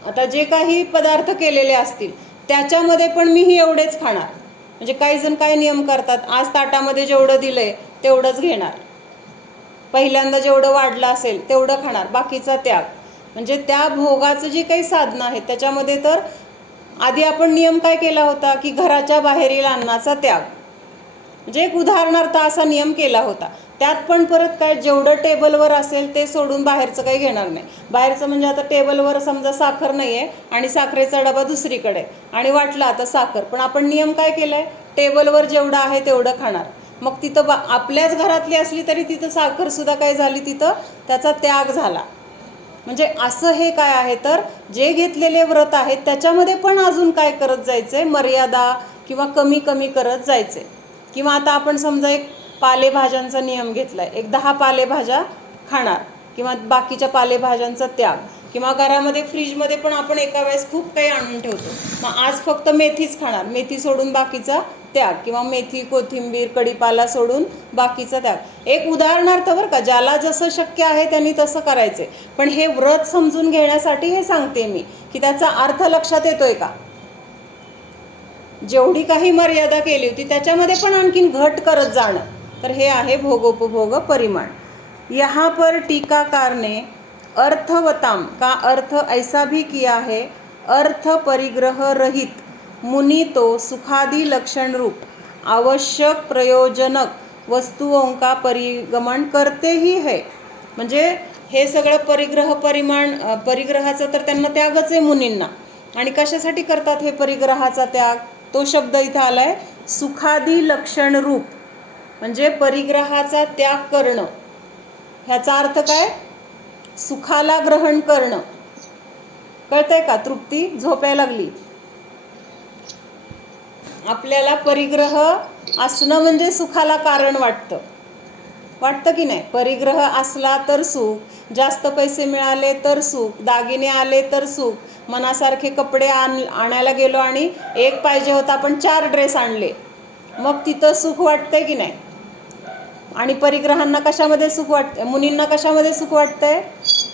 आता जे काही पदार्थ केलेले असतील त्याच्यामध्ये पण मीही एवढेच खाणार. म्हणजे काही जण काय नियम करतात, आज ताटामध्ये जेवढं दिलंय तेवढंच घेणार, पहिल्यांदा जेवढं वाढलं असेल तेवढं खाणार, बाकीचा त्याग. म्हणजे त्या भोगाचं जे काही साधनं आहेत त्याच्यामध्ये तर आधी आपण नियम काय केला होता की घराच्या बाहेरील अन्नाचा त्याग, म्हणजे एक उदाहरणार्थ असा नियम केला होता. त्यात पण परत काय, जेवढं टेबलवर असेल ते सोडून बाहेरचं काही घेणार नाही. बाहेरचं म्हणजे आता टेबलवर समजा साखर नाही आहे आणि साखरेचा डबा दुसरीकडे आणि वाटलं आता साखर, पण आपण नियम काय केला आहे, टेबलवर जेवढं आहे तेवढं खाणार. मग तिथं आपल्याच घरातली असली तरी तिथं साखरसुद्धा काय झाली, तिथं त्याचा त्याग झाला. म्हणजे असं हे काय आहे, तर जे घेतलेले व्रत आहेत त्याच्यामध्ये पण अजून काय करत जायचं आहे, मर्यादा किंवा कमी कमी करत जायचं आहे. किंवा आता आपण समजा एक पालेभाज्यांचा नियम घेतला आहे, एक 10 पालेभाज्या खाणार किंवा बाकीच्या पालेभाज्यांचा त्याग. किंवा घरामध्ये फ्रीजमध्ये पण आपण एका वेळेस खूप काही आणून ठेवतो, मग आज फक्त मेथीच खाणार, मेथी सोडून बाकीचा त्याग. किंवा मेथी, कोथिंबीर, कढीपाला सोडून बाकीचा त्याग. एक उदाहरणार्थ बरं का, ज्याला जसं शक्य आहे त्यांनी तसं करायचं आहे. पण हे व्रत समजून घेण्यासाठी हे सांगते मी की त्याचा अर्थ लक्षात येतोय का. जेवढी काही मर्यादा केली होती त्याच्यामध्ये पण आणखीन घट करत जाणं, तर हे आहे भोगोपभोग परिमाण. यहाँ पर टीकाकार ने अर्थवताम का अर्थ ऐसा भी किया है, अर्थ परिग्रह रहित मुनि तो सुखादि लक्षण रूप आवश्यक प्रयोजनक वस्तुओं का परिगमन करते ही है. म्हणजे हे सगळं परिग्रहाचं तर त्यांना त्यागच आहे मुनींना. आणि कशासाठी करतात हे परिग्रहाचा त्याग, तो शब्द इथं आलाय सुखादी लक्षण रूप. म्हणजे परिग्रहाचा त्याग करणं ह्याचा अर्थ काय, सुखाला ग्रहण करणं. कळतंय का. तृप्ती झोपायला लागली. आपल्याला परिग्रह असणं म्हणजे सुखाला कारण वाटतं की नाही. परिग्रह असला तर सुख, जास्त पैसे मिळाले तर सुख, दागिने आले तर सुख, मनासारखे कपडे आणायला गेलो आणि एक पाहिजे होता आपण 4 ड्रेस आणले, मग तिथं सुख वाटतंय की नाही. आणि परिग्रहांना कशामध्ये सुख वाटतंय, मुनींना कशामध्ये सुख वाटतंय,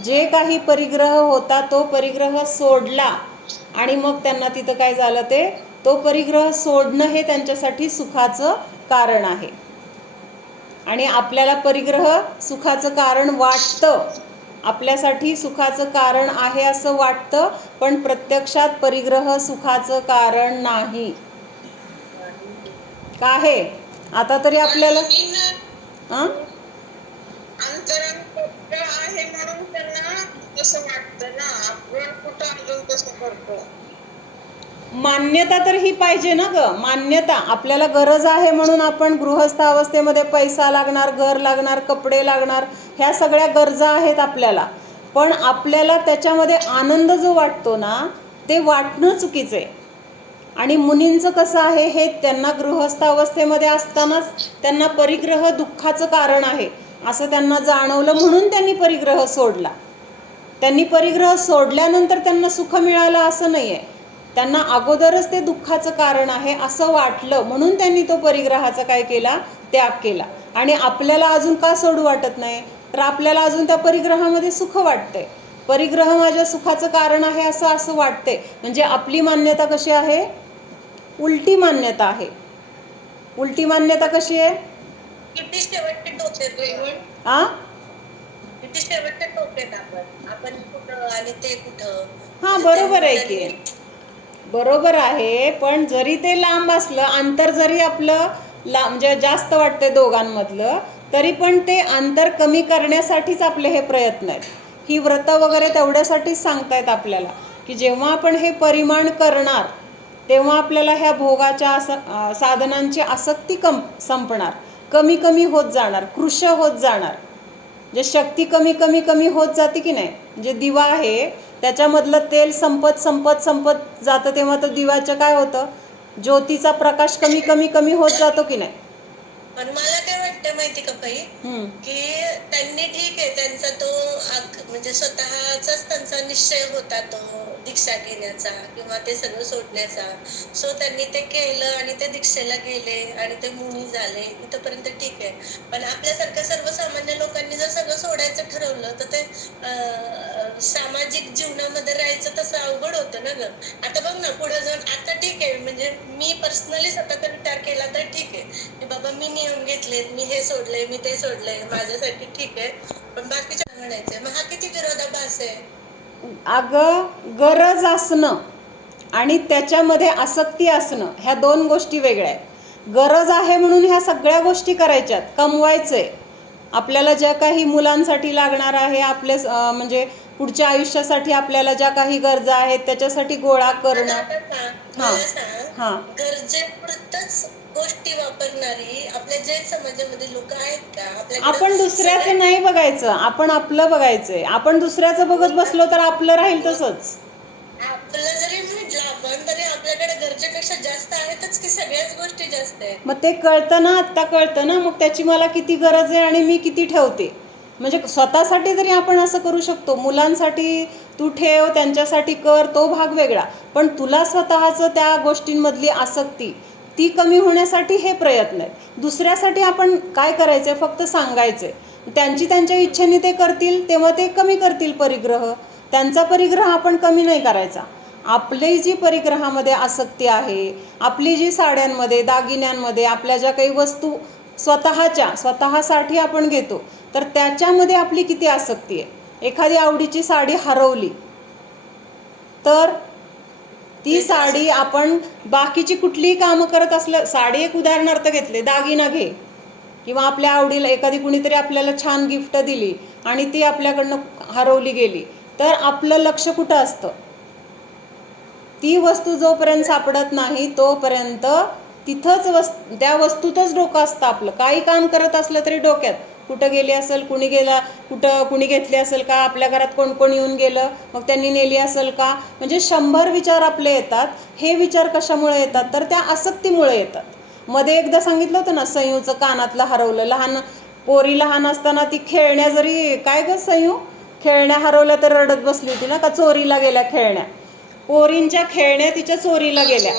जे काही परिग्रह होता तो परिग्रह सोडला आणि मग त्यांना तिथं काय झालं, ते तो परिग्रह सोडणं हे त्यांच्यासाठी सुखाचं कारण आहे. आणि आपल्याला परिग्रह सुखाचं कारण वाटतं, आपल्यासाठी सुखाचं कारण आहे असं वाटतं, पण प्रत्यक्षात परिग्रह सुखाचं कारण नाही. का आहे आता तरी आपल्याला आहे म्हणून त्यांना तसं वाटतं ना. आपण कुठं अजून तसं करतो. मान्यता तर ही पाहिजे ना ग. मान्यता आपल्याला गरज आहे म्हणून आपण गृहस्थ अवस्थेमध्ये पैसा लागणार, घर लागणार, कपडे लागणार, ह्या सगळ्या गरजा आहेत आपल्याला. पण आपल्याला त्याच्यामध्ये आनंद जो वाटतो ना, ते वाटणं चुकीचं आहे. आणि मुनींचं कसं आहे, हे त्यांना गृहस्थ अवस्थेमध्ये असतानाच त्यांना परिग्रह दुःखाचं कारण आहे असं त्यांना जाणवलं, म्हणून त्यांनी परिग्रह सोडला. त्यांनी परिग्रह सोडल्यानंतर त्यांना सुख मिळालं असं नाही आहे, त्यांना अगोदरच ते दुःखाचं कारण आहे असं वाटलं, म्हणून त्यांनी तो परिग्रहाचा काय केला, त्याग केला. आणि आपल्याला अजून का सोडू वाटत नाही, तर आपल्याला अजून त्या परिग्रहामध्ये सुख वाटतंय. परिग्रह माझ्या सुखाचं कारण आहे असं वाटते. म्हणजे आपली मान्यता कशी आहे, उलटी मान्यता आहे. उलटी मान्यता कशी आहे, किती शेवटचे टोचे किती शेवटचे टोचे आपण कुठं आणि ते कुठं. हां बरोबर आहे की, बरोबर आहे. पण जरी ते लांब असलं, अंतर जरी आपलं म्हणजे जास्त वाटतंय दोघांमधलं, तरी पण ते अंतर कमी करण्यासाठीच आपले हे प्रयत्न आहेत. ही व्रतं वगैरे तेवढ्यासाठीच सांगतायत आपल्याला की जेव्हा आपण हे परिमाण करणार तेव्हा आपल्याला ह्या भोगाच्या साधनांची आसक्ती संपणार, कमी कमी होत जाणार, कृश होत जाणार. जे शक्ती कमी कमी कमी होत जाते की नाही, जे दिवा आहे त्याच्यामधलं तेल संपत संपत संपत जातं तेव्हा तो दिव्याचं काय होतं, ज्योतीचा प्रकाश कमी कमी कमी होत जातो की नाही. पण मला काय वाटतं माहिती का बाई, की त्यांनी ठीक आहे त्यांचा तो म्हणजे स्वतःचाच त्यांचा निश्चय होता तो दीक्षा घेण्याचा किंवा ते सगळं सोडण्याचा. सो त्यांनी ते केलं आणि ते दीक्षेला गेले आणि ते मुनी झाले, इथपर्यंत ठीक आहे. पण आपल्यासारख्या सर्वसामान्य लोकांनी जर सगळं सोडायचं ठरवलं तर ते सामाजिक जीवनामध्ये राहायचं तसं अवघड होतं ना ग. आता बघ ना पुढे जाऊन, आता ठीक आहे म्हणजे मी पर्सनली स्वतःचा विचार केला तर ठीक आहे की बाबा मी नियम घेतलेत, मी हे सोडलंय, मी ते सोडलंय, माझ्यासाठी ठीक आहे. पण बाकीच्या म्हणायचंय मग हा किती विरोधाभास आहे. अगं गरज असणं आणि त्याच्यामध्ये आसक्ती असणं ह्या दोन गोष्टी वेगळ्या आहेत. गरज आहे म्हणून ह्या सगळ्या गोष्टी करायच्यात, कमवायचं आहे आपल्याला, ज्या काही मुलांसाठी लागणार आहे आपले म्हणजे पुढच्या आयुष्यासाठी आपल्याला ज्या काही गरजा आहेत त्याच्यासाठी गोळा करणं. मला सांग, गरजेपुरतच गोष्टी वापरणारी आपल्या जैन समाजामध्ये लोक आहेत का? आपण दुसऱ्याचं नाही बघायचं, आपण आपलं बघायचंय. आपण दुसऱ्याचं बघत बसलो तर आपलं राहील तसंच. आपलं जरी म्हटलं आपण तरी आपल्याकडे गरजेपेक्षा जास्त आहेतच की, सगळ्याच गोष्टी जास्त आहेत. मग ते कळतं ना, आत्ता कळतं ना मग त्याची मला किती गरज आहे आणि मी किती ठेवते. म्हणजे स्वतःसाठी तरी आपण असं करू शकतो, मुलांसाठी तू ठेव, त्यांच्यासाठी कर, तो भाग वेगळा. पण तुला स्वतःचं त्या गोष्टींमधली आसक्ती ती कमी होण्यासाठी हे प्रयत्न आहेत. दुसऱ्यासाठी आपण काय करायचं आहे, फक्त सांगायचं आहे. त्यांच्या इच्छेने ते करतील तेव्हा ते कमी करतील परिग्रह. त्यांचा परिग्रह आपण कमी नाही करायचा. आपली जी परिग्रहामध्ये आसक्ती आहे, आपली जी साड्यांमध्ये, दागिन्यांमध्ये, आपल्या ज्या काही वस्तू स्वतःसाठी आपण घेतो तर त्याच्यामध्ये आपली किती आसक्ती आहे. एखादी आवडीची साडी हरवली तर ती साडी आपण बाकीची कुठलीही कामं करत असलं, साडी एक उदाहरणार्थ घेतले, दागिना घे किंवा आपल्या आवडीला एखादी कुणीतरी आपल्याला छान गिफ्ट दिली आणि ती आपल्याकडनं हरवली गेली तर आपलं लक्ष कुठं असतं. ती वस्तू जोपर्यंत सापडत नाही तोपर्यंत तिथंच त्या वस्तूतच डोकं असतं आपलं. काही काम करत असलं तरी डोक्यात कुठं गेली असेल, कुणी घेतली असेल का, आपल्या घरात कोण कोण येऊन गेलं मग त्यांनी नेली असेल का, म्हणजे 100 विचार आपले येतात. हे विचार कशामुळे येतात तर त्या आसक्तीमुळे येतात. मध्ये एकदा सांगितलं होतं ना, सयूचं कानातलं हरवलं. पोरी लहान असताना ती खेळण्या जरी, काय ग सयू, खेळण्या हरवल्या तर रडत बसली होती ना, का चोरीला गेल्या खेळण्या, पोरींच्या खेळण्या तिच्या चोरीला गेल्या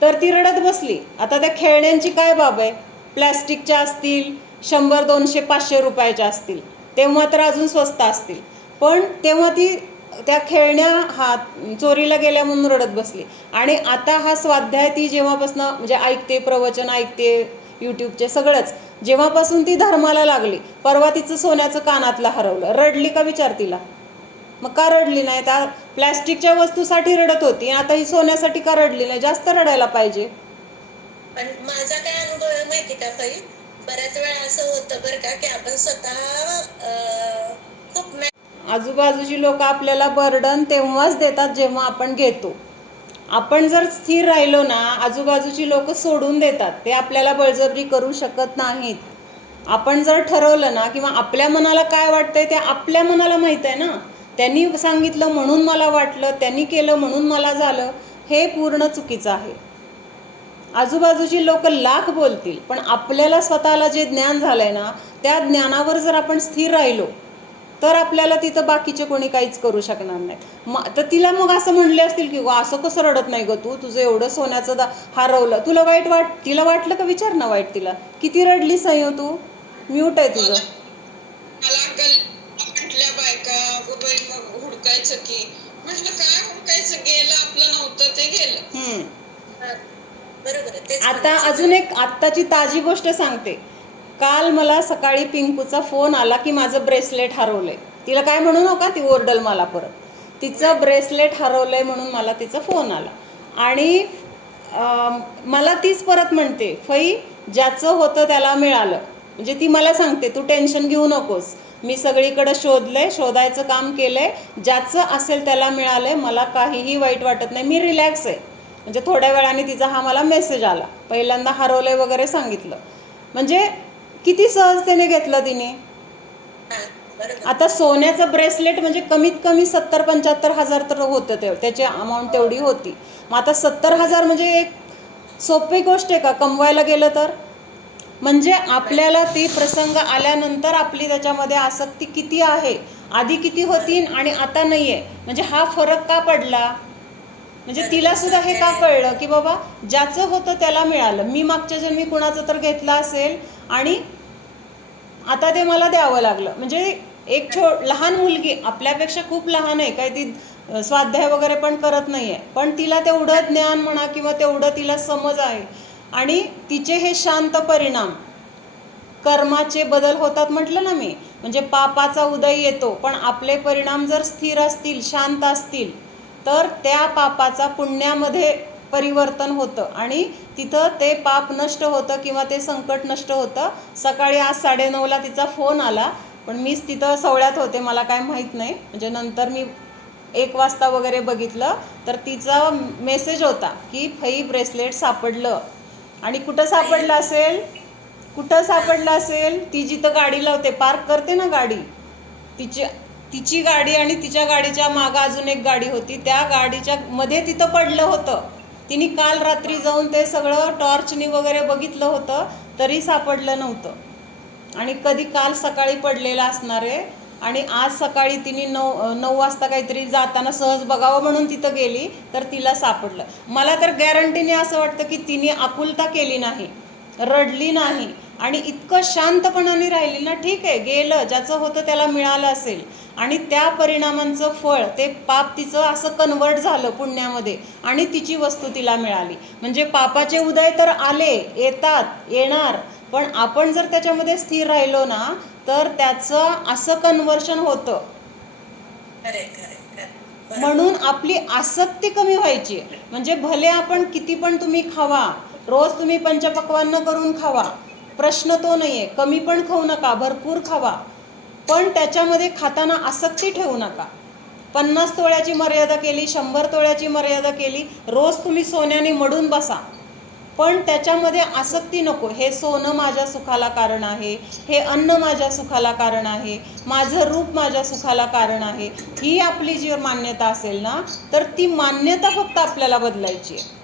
तर ती रडत बसली. आता त्या खेळण्यांची काय बाब आहे, प्लॅस्टिकच्या असतील, 100, 200, 500 रुपयाच्या असतील, तेव्हा तर अजून स्वस्त असतील. पण तेव्हा ती त्या खेळण्या चोरीला गेल्या म्हणून रडत बसली. आणि आता हा स्वाध्याय ती जेव्हापासून म्हणजे ऐकते, प्रवचन ऐकते, यूट्यूबचे सगळंच, जेव्हापासून ती धर्माला लागली, परवा तिचं सोन्याचं कानातलं हरवलं, रडली का विचार तिला. मग का रडली नाही, त्या प्लॅस्टिकच्या वस्तूसाठी रडत होती, आता ही सोन्यासाठी का रडली नाही. जास्त रडायला पाहिजे. पण माझा काय अनुभव आहे माहिती का ताई, बऱ्याच वेळा असं होतं बरं का की आपण स्वतः खूप आजूबाजूची लोक आपल्याला बर्डन तेव्हाच देतात जेव्हा आपण घेतो. आपण जर स्थिर राहिलो ना, आजूबाजूची लोक सोडून देतात, ते आपल्याला बळजबरी करू शकत नाहीत. आपण जर ठरवलं ना, किंवा आपल्या मनाला काय वाटतंय ते आपल्या मनाला माहीत आहे ना. त्यांनी सांगितलं म्हणून मला वाटलं, त्यांनी केलं म्हणून मला झालं, हे पूर्ण चुकीचं आहे. आजूबाजूची लोक लाख बोलतील, पण आपल्याला स्वतःला जे ज्ञान झालंय ना, त्या ज्ञानावर जर आपण स्थिर राहिलो तर आपल्याला तिथं बाकीचे कोणी काहीच करू शकणार नाही. तर तिला मग असं म्हणले असतील की असं कसं रडत नाही ग तू, तुझं एवढं सोन्याचं हरवलं, तुला तिला वाटलं का, विचार ना वाईट तिला. किती रडली सयू तू, म्यूट आहे तुझं. मला म्हटल्या बायका मग हुडकायचं की, म्हटलं काय हुडकायचं, गेलं आपलं, नव्हतं ते गेलं. बरोबर. आता अजून एक आत्ताची ताजी गोष्ट सांगते. काल मला सकाळी पिंकूचा फोन आला की माझं ब्रेसलेट हरवलंय. तिला काय म्हणू नका, ती ओरडल मला परत. तिचं ब्रेसलेट हरवलंय म्हणून मला तिचा फोन आला आणि मला तीच परत म्हणते, फई ज्याचं होतं त्याला मिळालं. म्हणजे ती मला सांगते तू टेन्शन घेऊ नकोस, मी सगळीकडे शोधलंय, शोधायचं काम केलंय, ज्याचं असेल त्याला मिळालंय, मला काहीही वाईट वाटत नाही, मी रिलॅक्स आहे. म्हणजे थोड्या वेळाने तिचा हा मला मेसेज आला, पहिल्यांदा हरवलंय वगैरे सांगितलं. म्हणजे किती सहजतेने घेतलं तिने. हा, बरोबर. आता सोन्याचं ब्रेसलेट म्हणजे कमीत कमी 70-75 हजार तर होतं, त्याची अमाऊंट तेवढी होती. मग आता 70,000 म्हणजे एक सोपी गोष्ट आहे का कमवायला गेलं तर? म्हणजे आपल्याला ती प्रसंग आल्यानंतर आपली त्याच्यामध्ये आसक्ती किती आहे, आधी किती होती आणि आता नाही आहे, म्हणजे हा फरक का पडला. म्हणजे तिला सुद्धा हे का कळलं की बाबा ज्याचं होतं त्याला मिळालं, मी मागच्या जन्मी कुणाचं तर घेतलं असेल आणि आता ते मला द्यावं लागलं. म्हणजे एक लहान मुलगी आपल्यापेक्षा खूप लहान आहे, काय ती स्वाध्याय वगैरे पण करत नाही आहे, पण तिला तेवढं ज्ञान म्हणा किंवा तेवढं तिला समज आहे. आणि तिचे हे शांत परिणाम, कर्माचे बदल होतात म्हटलं ना मी, म्हणजे पापाचा उदय येतो, पण आपले परिणाम जर स्थिर असतील, शांत असतील, तर त्या पापाचा पुण्यामध्ये परिवर्तन होतं आणि तिथं ते पाप नष्ट होतं किंवा ते संकट नष्ट होतं. सकाळी आज 9:30ला तिचा फोन आला, पण मीच तिथं सवळ्यात होते, मला काय माहीत नाही. म्हणजे नंतर मी 1 वाजता वगैरे बघितलं तर तिचा मेसेज होता की फई ब्रेसलेट सापडलं. आणि कुठं सापडलं असेल, कुठं सापडलं असेल, ती जिथं गाडी लावते, पार्क करते ना गाडी, तिची गाडी आणि तिच्या गाडीच्या मागं अजून एक गाडी होती, त्या गाडीच्या मध्ये तिथं पडलं होतं. तिने काल रात्री जाऊन ते सगळं टॉर्चनी वगैरे बघितलं होतं, तरी सापडलं नव्हतं. आणि कधी काल सकाळी पडलेलं असणार आहे. आणि आज सकाळी तिने 9 वाजता काहीतरी जाताना सहज बघावं म्हणून तिथं गेली, तर तिला सापडलं. मला तर गॅरंटीने असं वाटतं की तिने आकुलता केली नाही, रडली नाही आणि इतकं शांतपणाने राहिली ना. ठीक आहे, गेलं, ज्याचं होतं त्याला मिळालं असेल आणि त्या परिणामांचं फळ, ते पाप तिचं असं कन्वर्ट झालं पुण्यामध्ये आणि तिची वस्तू तिला मिळाली. म्हणजे पापाचे उदय तर आले, येतात, येणार, पण आपण जर त्याच्यामध्ये स्थिर राहिलो ना, तर त्याचं असं कन्वर्शन होतं. म्हणून आपली आसक्ती कमी व्हायची. म्हणजे भले आपण किती पण तुम्ही खावा, रोज तुम्ही पंचपक्वान्न करून खावा, प्रश्न तो नाही आहे, कमी पण खाऊ नका, भरपूर खावा, पण त्याच्यामध्ये खाताना आसक्ती ठेवू नका. 50 तोळ्याची मर्यादा केली, 100 तोळ्याची मर्यादा केली, रोज तुम्ही सोन्याने मडून बसा, पण त्याच्यामध्ये आसक्ती नको. हे सोनं माझ्या सुखाला कारण आहे, हे अन्न माझ्या सुखाला कारण आहे, माझं रूप माझ्या सुखाला कारण आहे, ही आपली जी मान्यता असेल ना, तर ती मान्यता फक्त आपल्याला बदलायची आहे.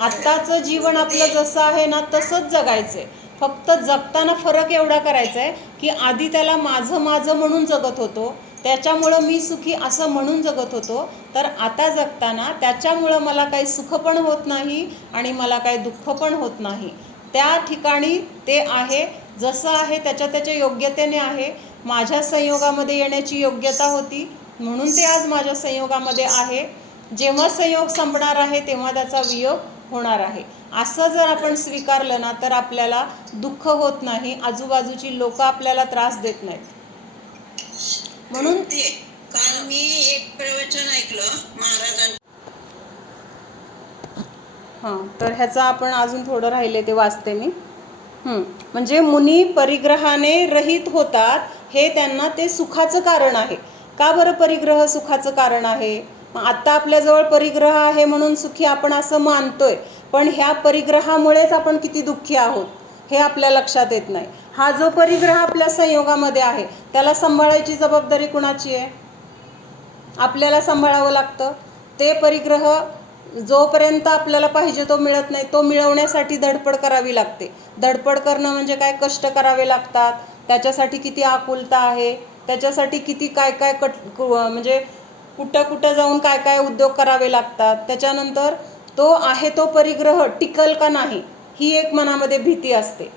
आत्ताचं जीवन आपलं जसं आहे ना तसंच जगायचं आहे. फक्त जगताना फरक एवढा करायचा आहे की आधी त्याला माझं माझं म्हणून जगत होतो, त्याच्यामुळं मी सुखी असं म्हणून जगत होतो, तर आता जगताना त्याच्यामुळं मला काही सुख पण होत नाही आणि मला काही दुःख पण होत नाही. त्या ठिकाणी ते आहे जसं आहे, त्याच्या योग्यतेने आहे. माझ्या संयोगामध्ये येण्याची योग्यता होती म्हणून ते आज माझ्या संयोगामध्ये आहे. जेव्हा संयोग संपणार आहे तेव्हा त्याचा वियोग होणार आहे. असं जर आपण स्वीकारलं ना, तर आपल्याला दुःख होत नाही, आजूबाजूची लोक आपल्याला त्रास देत नाहीत. म्हणून काल मी एक प्रवचन ऐकलं महाराजांचं. हां, तर ह्याचं आपण अजून थोडं राहिले ते वाचते मी. म्हणजे मुनी परिग्रहाने रहित होतात, हे त्यांना ते सुखाचं कारण आहे. का बरं परिग्रह सुखाचं कारण आहे? मग आत्ता आपल्याजवळ परिग्रह आहे म्हणून सुखी आपण असं मानतोय, पण ह्या परिग्रहामुळेच आपण किती दुःखी आहोत हे आपल्या लक्षात येत नाही. हा जो परिग्रह आपल्या संयोगामध्ये आहे त्याला सांभाळायची जबाबदारी कुणाची आहे? आपल्याला सांभाळावं लागतं. ते परिग्रह जोपर्यंत आपल्याला पाहिजे तो मिळत नाही, तो मिळवण्यासाठी धडपड करावी लागते. धडपड करणं म्हणजे काय? कष्ट करावे लागतात, त्याच्यासाठी किती आकुलता आहे, त्याच्यासाठी किती काय काय म्हणजे कुठं कुठं जाऊन काय काय उद्योग करावे लागतात. त्याच्यानंतर तो आहे तो परिग्रह टिकल का नाही ही एक मनामध्ये भीती असते.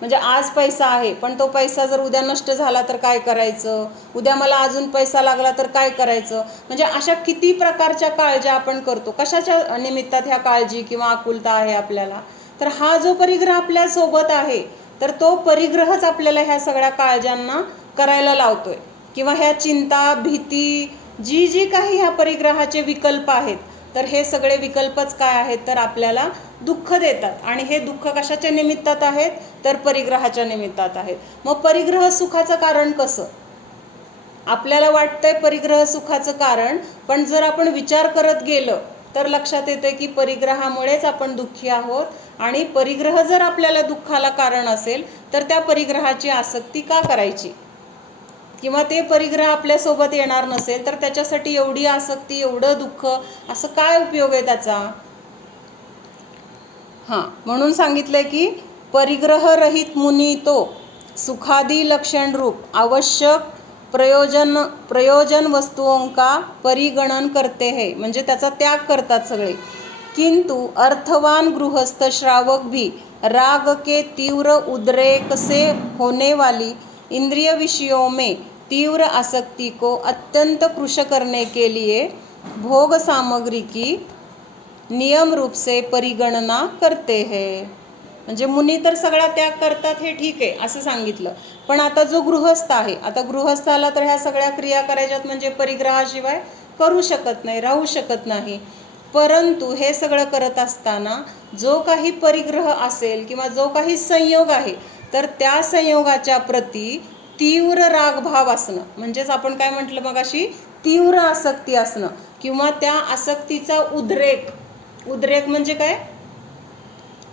म्हणजे आज पैसा आहे, पण तो पैसा जर उद्या नष्ट झाला तर काय करायचं, उद्या मला अजून पैसा लागला तर काय करायचं. म्हणजे अशा किती प्रकारच्या काळज्या आपण करतो. कशाच्या निमित्तात ह्या काळजी किंवा आकुलता आहे आपल्याला? तर हा जो परिग्रह आपल्यासोबत आहे, तर तो परिग्रहच आपल्याला ह्या सगळ्या काळजांना करायला लावतोय. किंवा ह्या चिंता, भीती, जी काही ह्या परिग्रहाचे विकल्प आहेत, तर हे सगळे विकल्पच काय आहेत? तर आपल्याला दुःख देतात आणि हे दुःख कशाच्या निमित्तात आहेत तर परिग्रहाच्या निमित्तात आहेत. मग परिग्रह सुखाचं कारण कसं? आपल्याला वाटतंय परिग्रह सुखाचं कारण, पण जर आपण विचार करत गेलं तर लक्षात येते की परिग्रहामुळेच आपण दुःखी आहोत आणि परिग्रह जर आपल्याला दुःखाला कारण असेल तर त्या परिग्रहाची आसक्ती का करायची? किंवा ते परिग्रह आपल्यासोबत येणार नसेल तर त्याच्यासाठी एवढी आसक्ती, एवढं दुःख, असं काय उपयोग आहे त्याचा? म्हणून सांगितलंय की परिग्रहरहित मुनी तो सुखादी लक्षण रूप आवश्यक प्रयोजन वस्तुओं का परिगणन करते है, म्हणजे त्याचा त्याग करतात सगळे. किंतु अर्थवान गृहस्थ श्रावक भी राग के तीव्र उद्रेक से होने वाली इंद्रिय विषयों में तीव्र आसक्ति को अत्यंत कृश करने के लिए भोग सामग्री की नियम रूप से परिगणना करते हैं. म्हणजे मुनी तर सगळा त्याग करतात हे ठीक आहे असं सांगितलं, पण आता जो गृहस्थ आहे, आता गृहस्थाला तर ह्या सगळ्या क्रिया करायच्यात म्हणजे परिग्रहाशिवाय करू शकत नाही, राहू शकत नाही. परंतु हे सगळं करत असताना जो काही परिग्रह असेल किंवा जो काही संयोग आहे तर त्या संयोगाच्या प्रती तीव्र रागभाव असणं, म्हणजेच आपण काय म्हटलं मगाशी, तीव्र आसक्ती असणं किंवा त्या आसक्तीचा उद्रेक म्हणजे काय,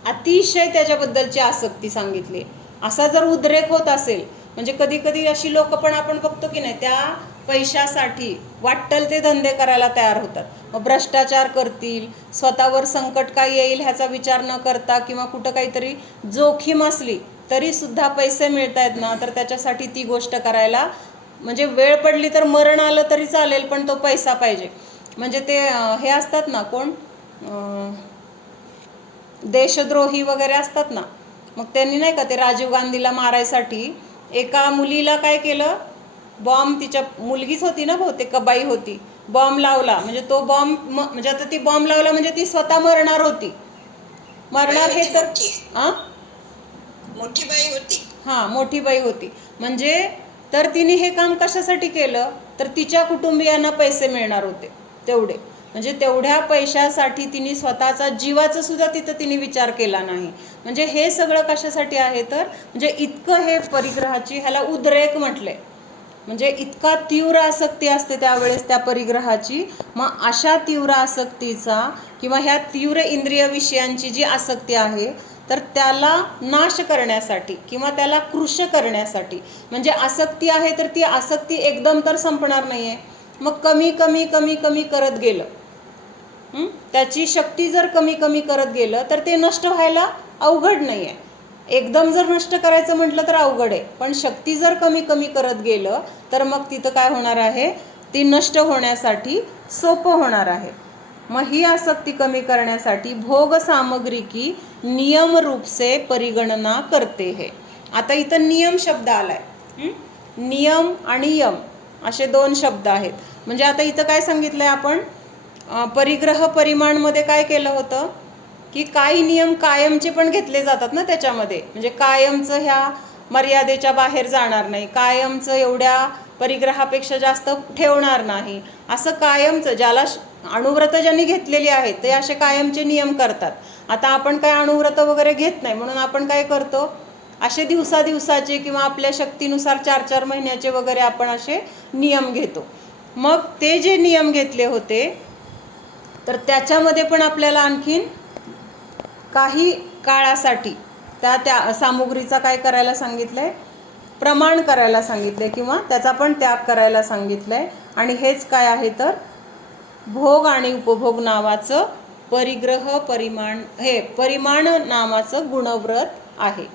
अतिशय त्याच्याबद्दलची आसक्ती सांगितली. असा जर उद्रेक होत असेल, म्हणजे कधी कधी अशी लोक पण आपण बघतो की नाही, त्या पैशासाठी वाट्टल ते धंदे करायला तयार होतात. मग भ्रष्टाचार करतील, स्वतःवर संकट काय येईल ह्याचा विचार न करता किंवा कुठं काहीतरी जोखीम असली तरी सुद्धा पैसे मिळत आहेत ना, तर त्याच्यासाठी ती गोष्ट करायला, म्हणजे वेळ पडली तर मरण आलं तरी चालेल पण तो पैसा पाहिजे. म्हणजे ते हे असतात ना, कोण देशद्रोही वगैरे असतात ना, मग त्यांनी नाही का ते राजीव गांधीला मारायसाठी एका मुलीला काय केलं, बॉम्ब, तिच्या मुलगीच होती ना बहुतेक, बाई होती, बॉम्ब लावला. म्हणजे तो बॉम्ब, म्हणजे आता ती बॉम्ब लावला म्हणजे ती स्वतः मरणार होती. मरणार हे तर मोठी बाई होती. मोठी बाई होती. म्हणजे तर तिने हे काम कशासाठी केलं तर तिच्या कुटुंबियांना पैसे मिळणार होते तेवढे. म्हणजे तेवढ्या पैशासाठी तिने स्वतःचा जीवाचा सुद्धा तिथं तिने विचार केला नाही. म्हणजे हे सगळं कशासाठी आहे तर म्हणजे इतकं हे परिग्रहाची, ह्याला उद्रेक म्हटले, म्हणजे इतका तीव्र आसक्ती असते त्यावेळेस त्या परिग्रहाची. मग अशा तीव्र आसक्तीचा किंवा ह्या तीव्र इंद्रिय विषयांची जी आसक्ती आहे तर त्याला नाश करण्यासाठी किंवा त्याला कृश करण्यासाठी, म्हणजे आसक्ती आहे तर ती आसक्ती एकदम तर संपणार नाही आहे. मग कमी कमी कमी कमी करत गेलं, त्याची शक्ती जर कमी कमी करत गेलं तर ते नष्ट व्हायला अवघड नाही आहे. एकदम जर नष्ट करायचं म्हटलं तर अवघड आहे, पण शक्ती जर कमी कमी करत गेलं तर मग तिथं काय होणार आहे, ती नष्ट होण्यासाठी सोपं होणार आहे. मग ही आसक्ती कमी करण्यासाठी भोग सामग्री की नियम रूप से परिगणना करते है. आता इथं नियम शब्द आलाय, नियम आणि यम असे दोन शब्द आहेत. म्हणजे आता इथं काय सांगितलंय आपण, परिग्रह परिमाणमध्ये काय केलं होतं की काही नियम कायमचे पण घेतले जातात ना त्याच्यामध्ये, म्हणजे कायमचं ह्या मर्यादेच्या बाहेर जाणार नाही, कायमचं एवढ्या परिग्रहापेक्षा जास्त ठेवणार नाही, असं कायमचं, ज्याला अणुव्रत ज्यांनी घेतलेली आहेत ते असे कायमचे नियम करतात. आता आपण काय अणुव्रत वगैरे घेत नाही, म्हणून आपण काय करतो, असे दिवसाचे किंवा आपल्या शक्तीनुसार 4-4 महिन्याचे वगैरे आपण असे नियम घेतो. मग ते जे नियम घेतले होते तर त्याच्यामध्ये पण आपल्याला आणखीन काही काळासाठी त्या सामुग्रीचा काय करायला सांगितलंय, प्रमाण करायला सांगितले किंवा त्याचा पण त्याग करायला सांगितलंय. आणि हेच काय आहे तर भोग आणि उपभोग नावाचं परिग्रह परिमाण, हे परिमाण नावाचं गुणव्रत आहे.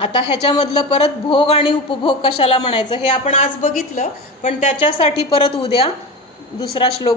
आता ह्याच्यामधलं परत भोग आणि उपभोग कशाला म्हणायचं हे आपण आज बघितलं, पण त्याच्यासाठी परत उद्या दुसरा श्लोक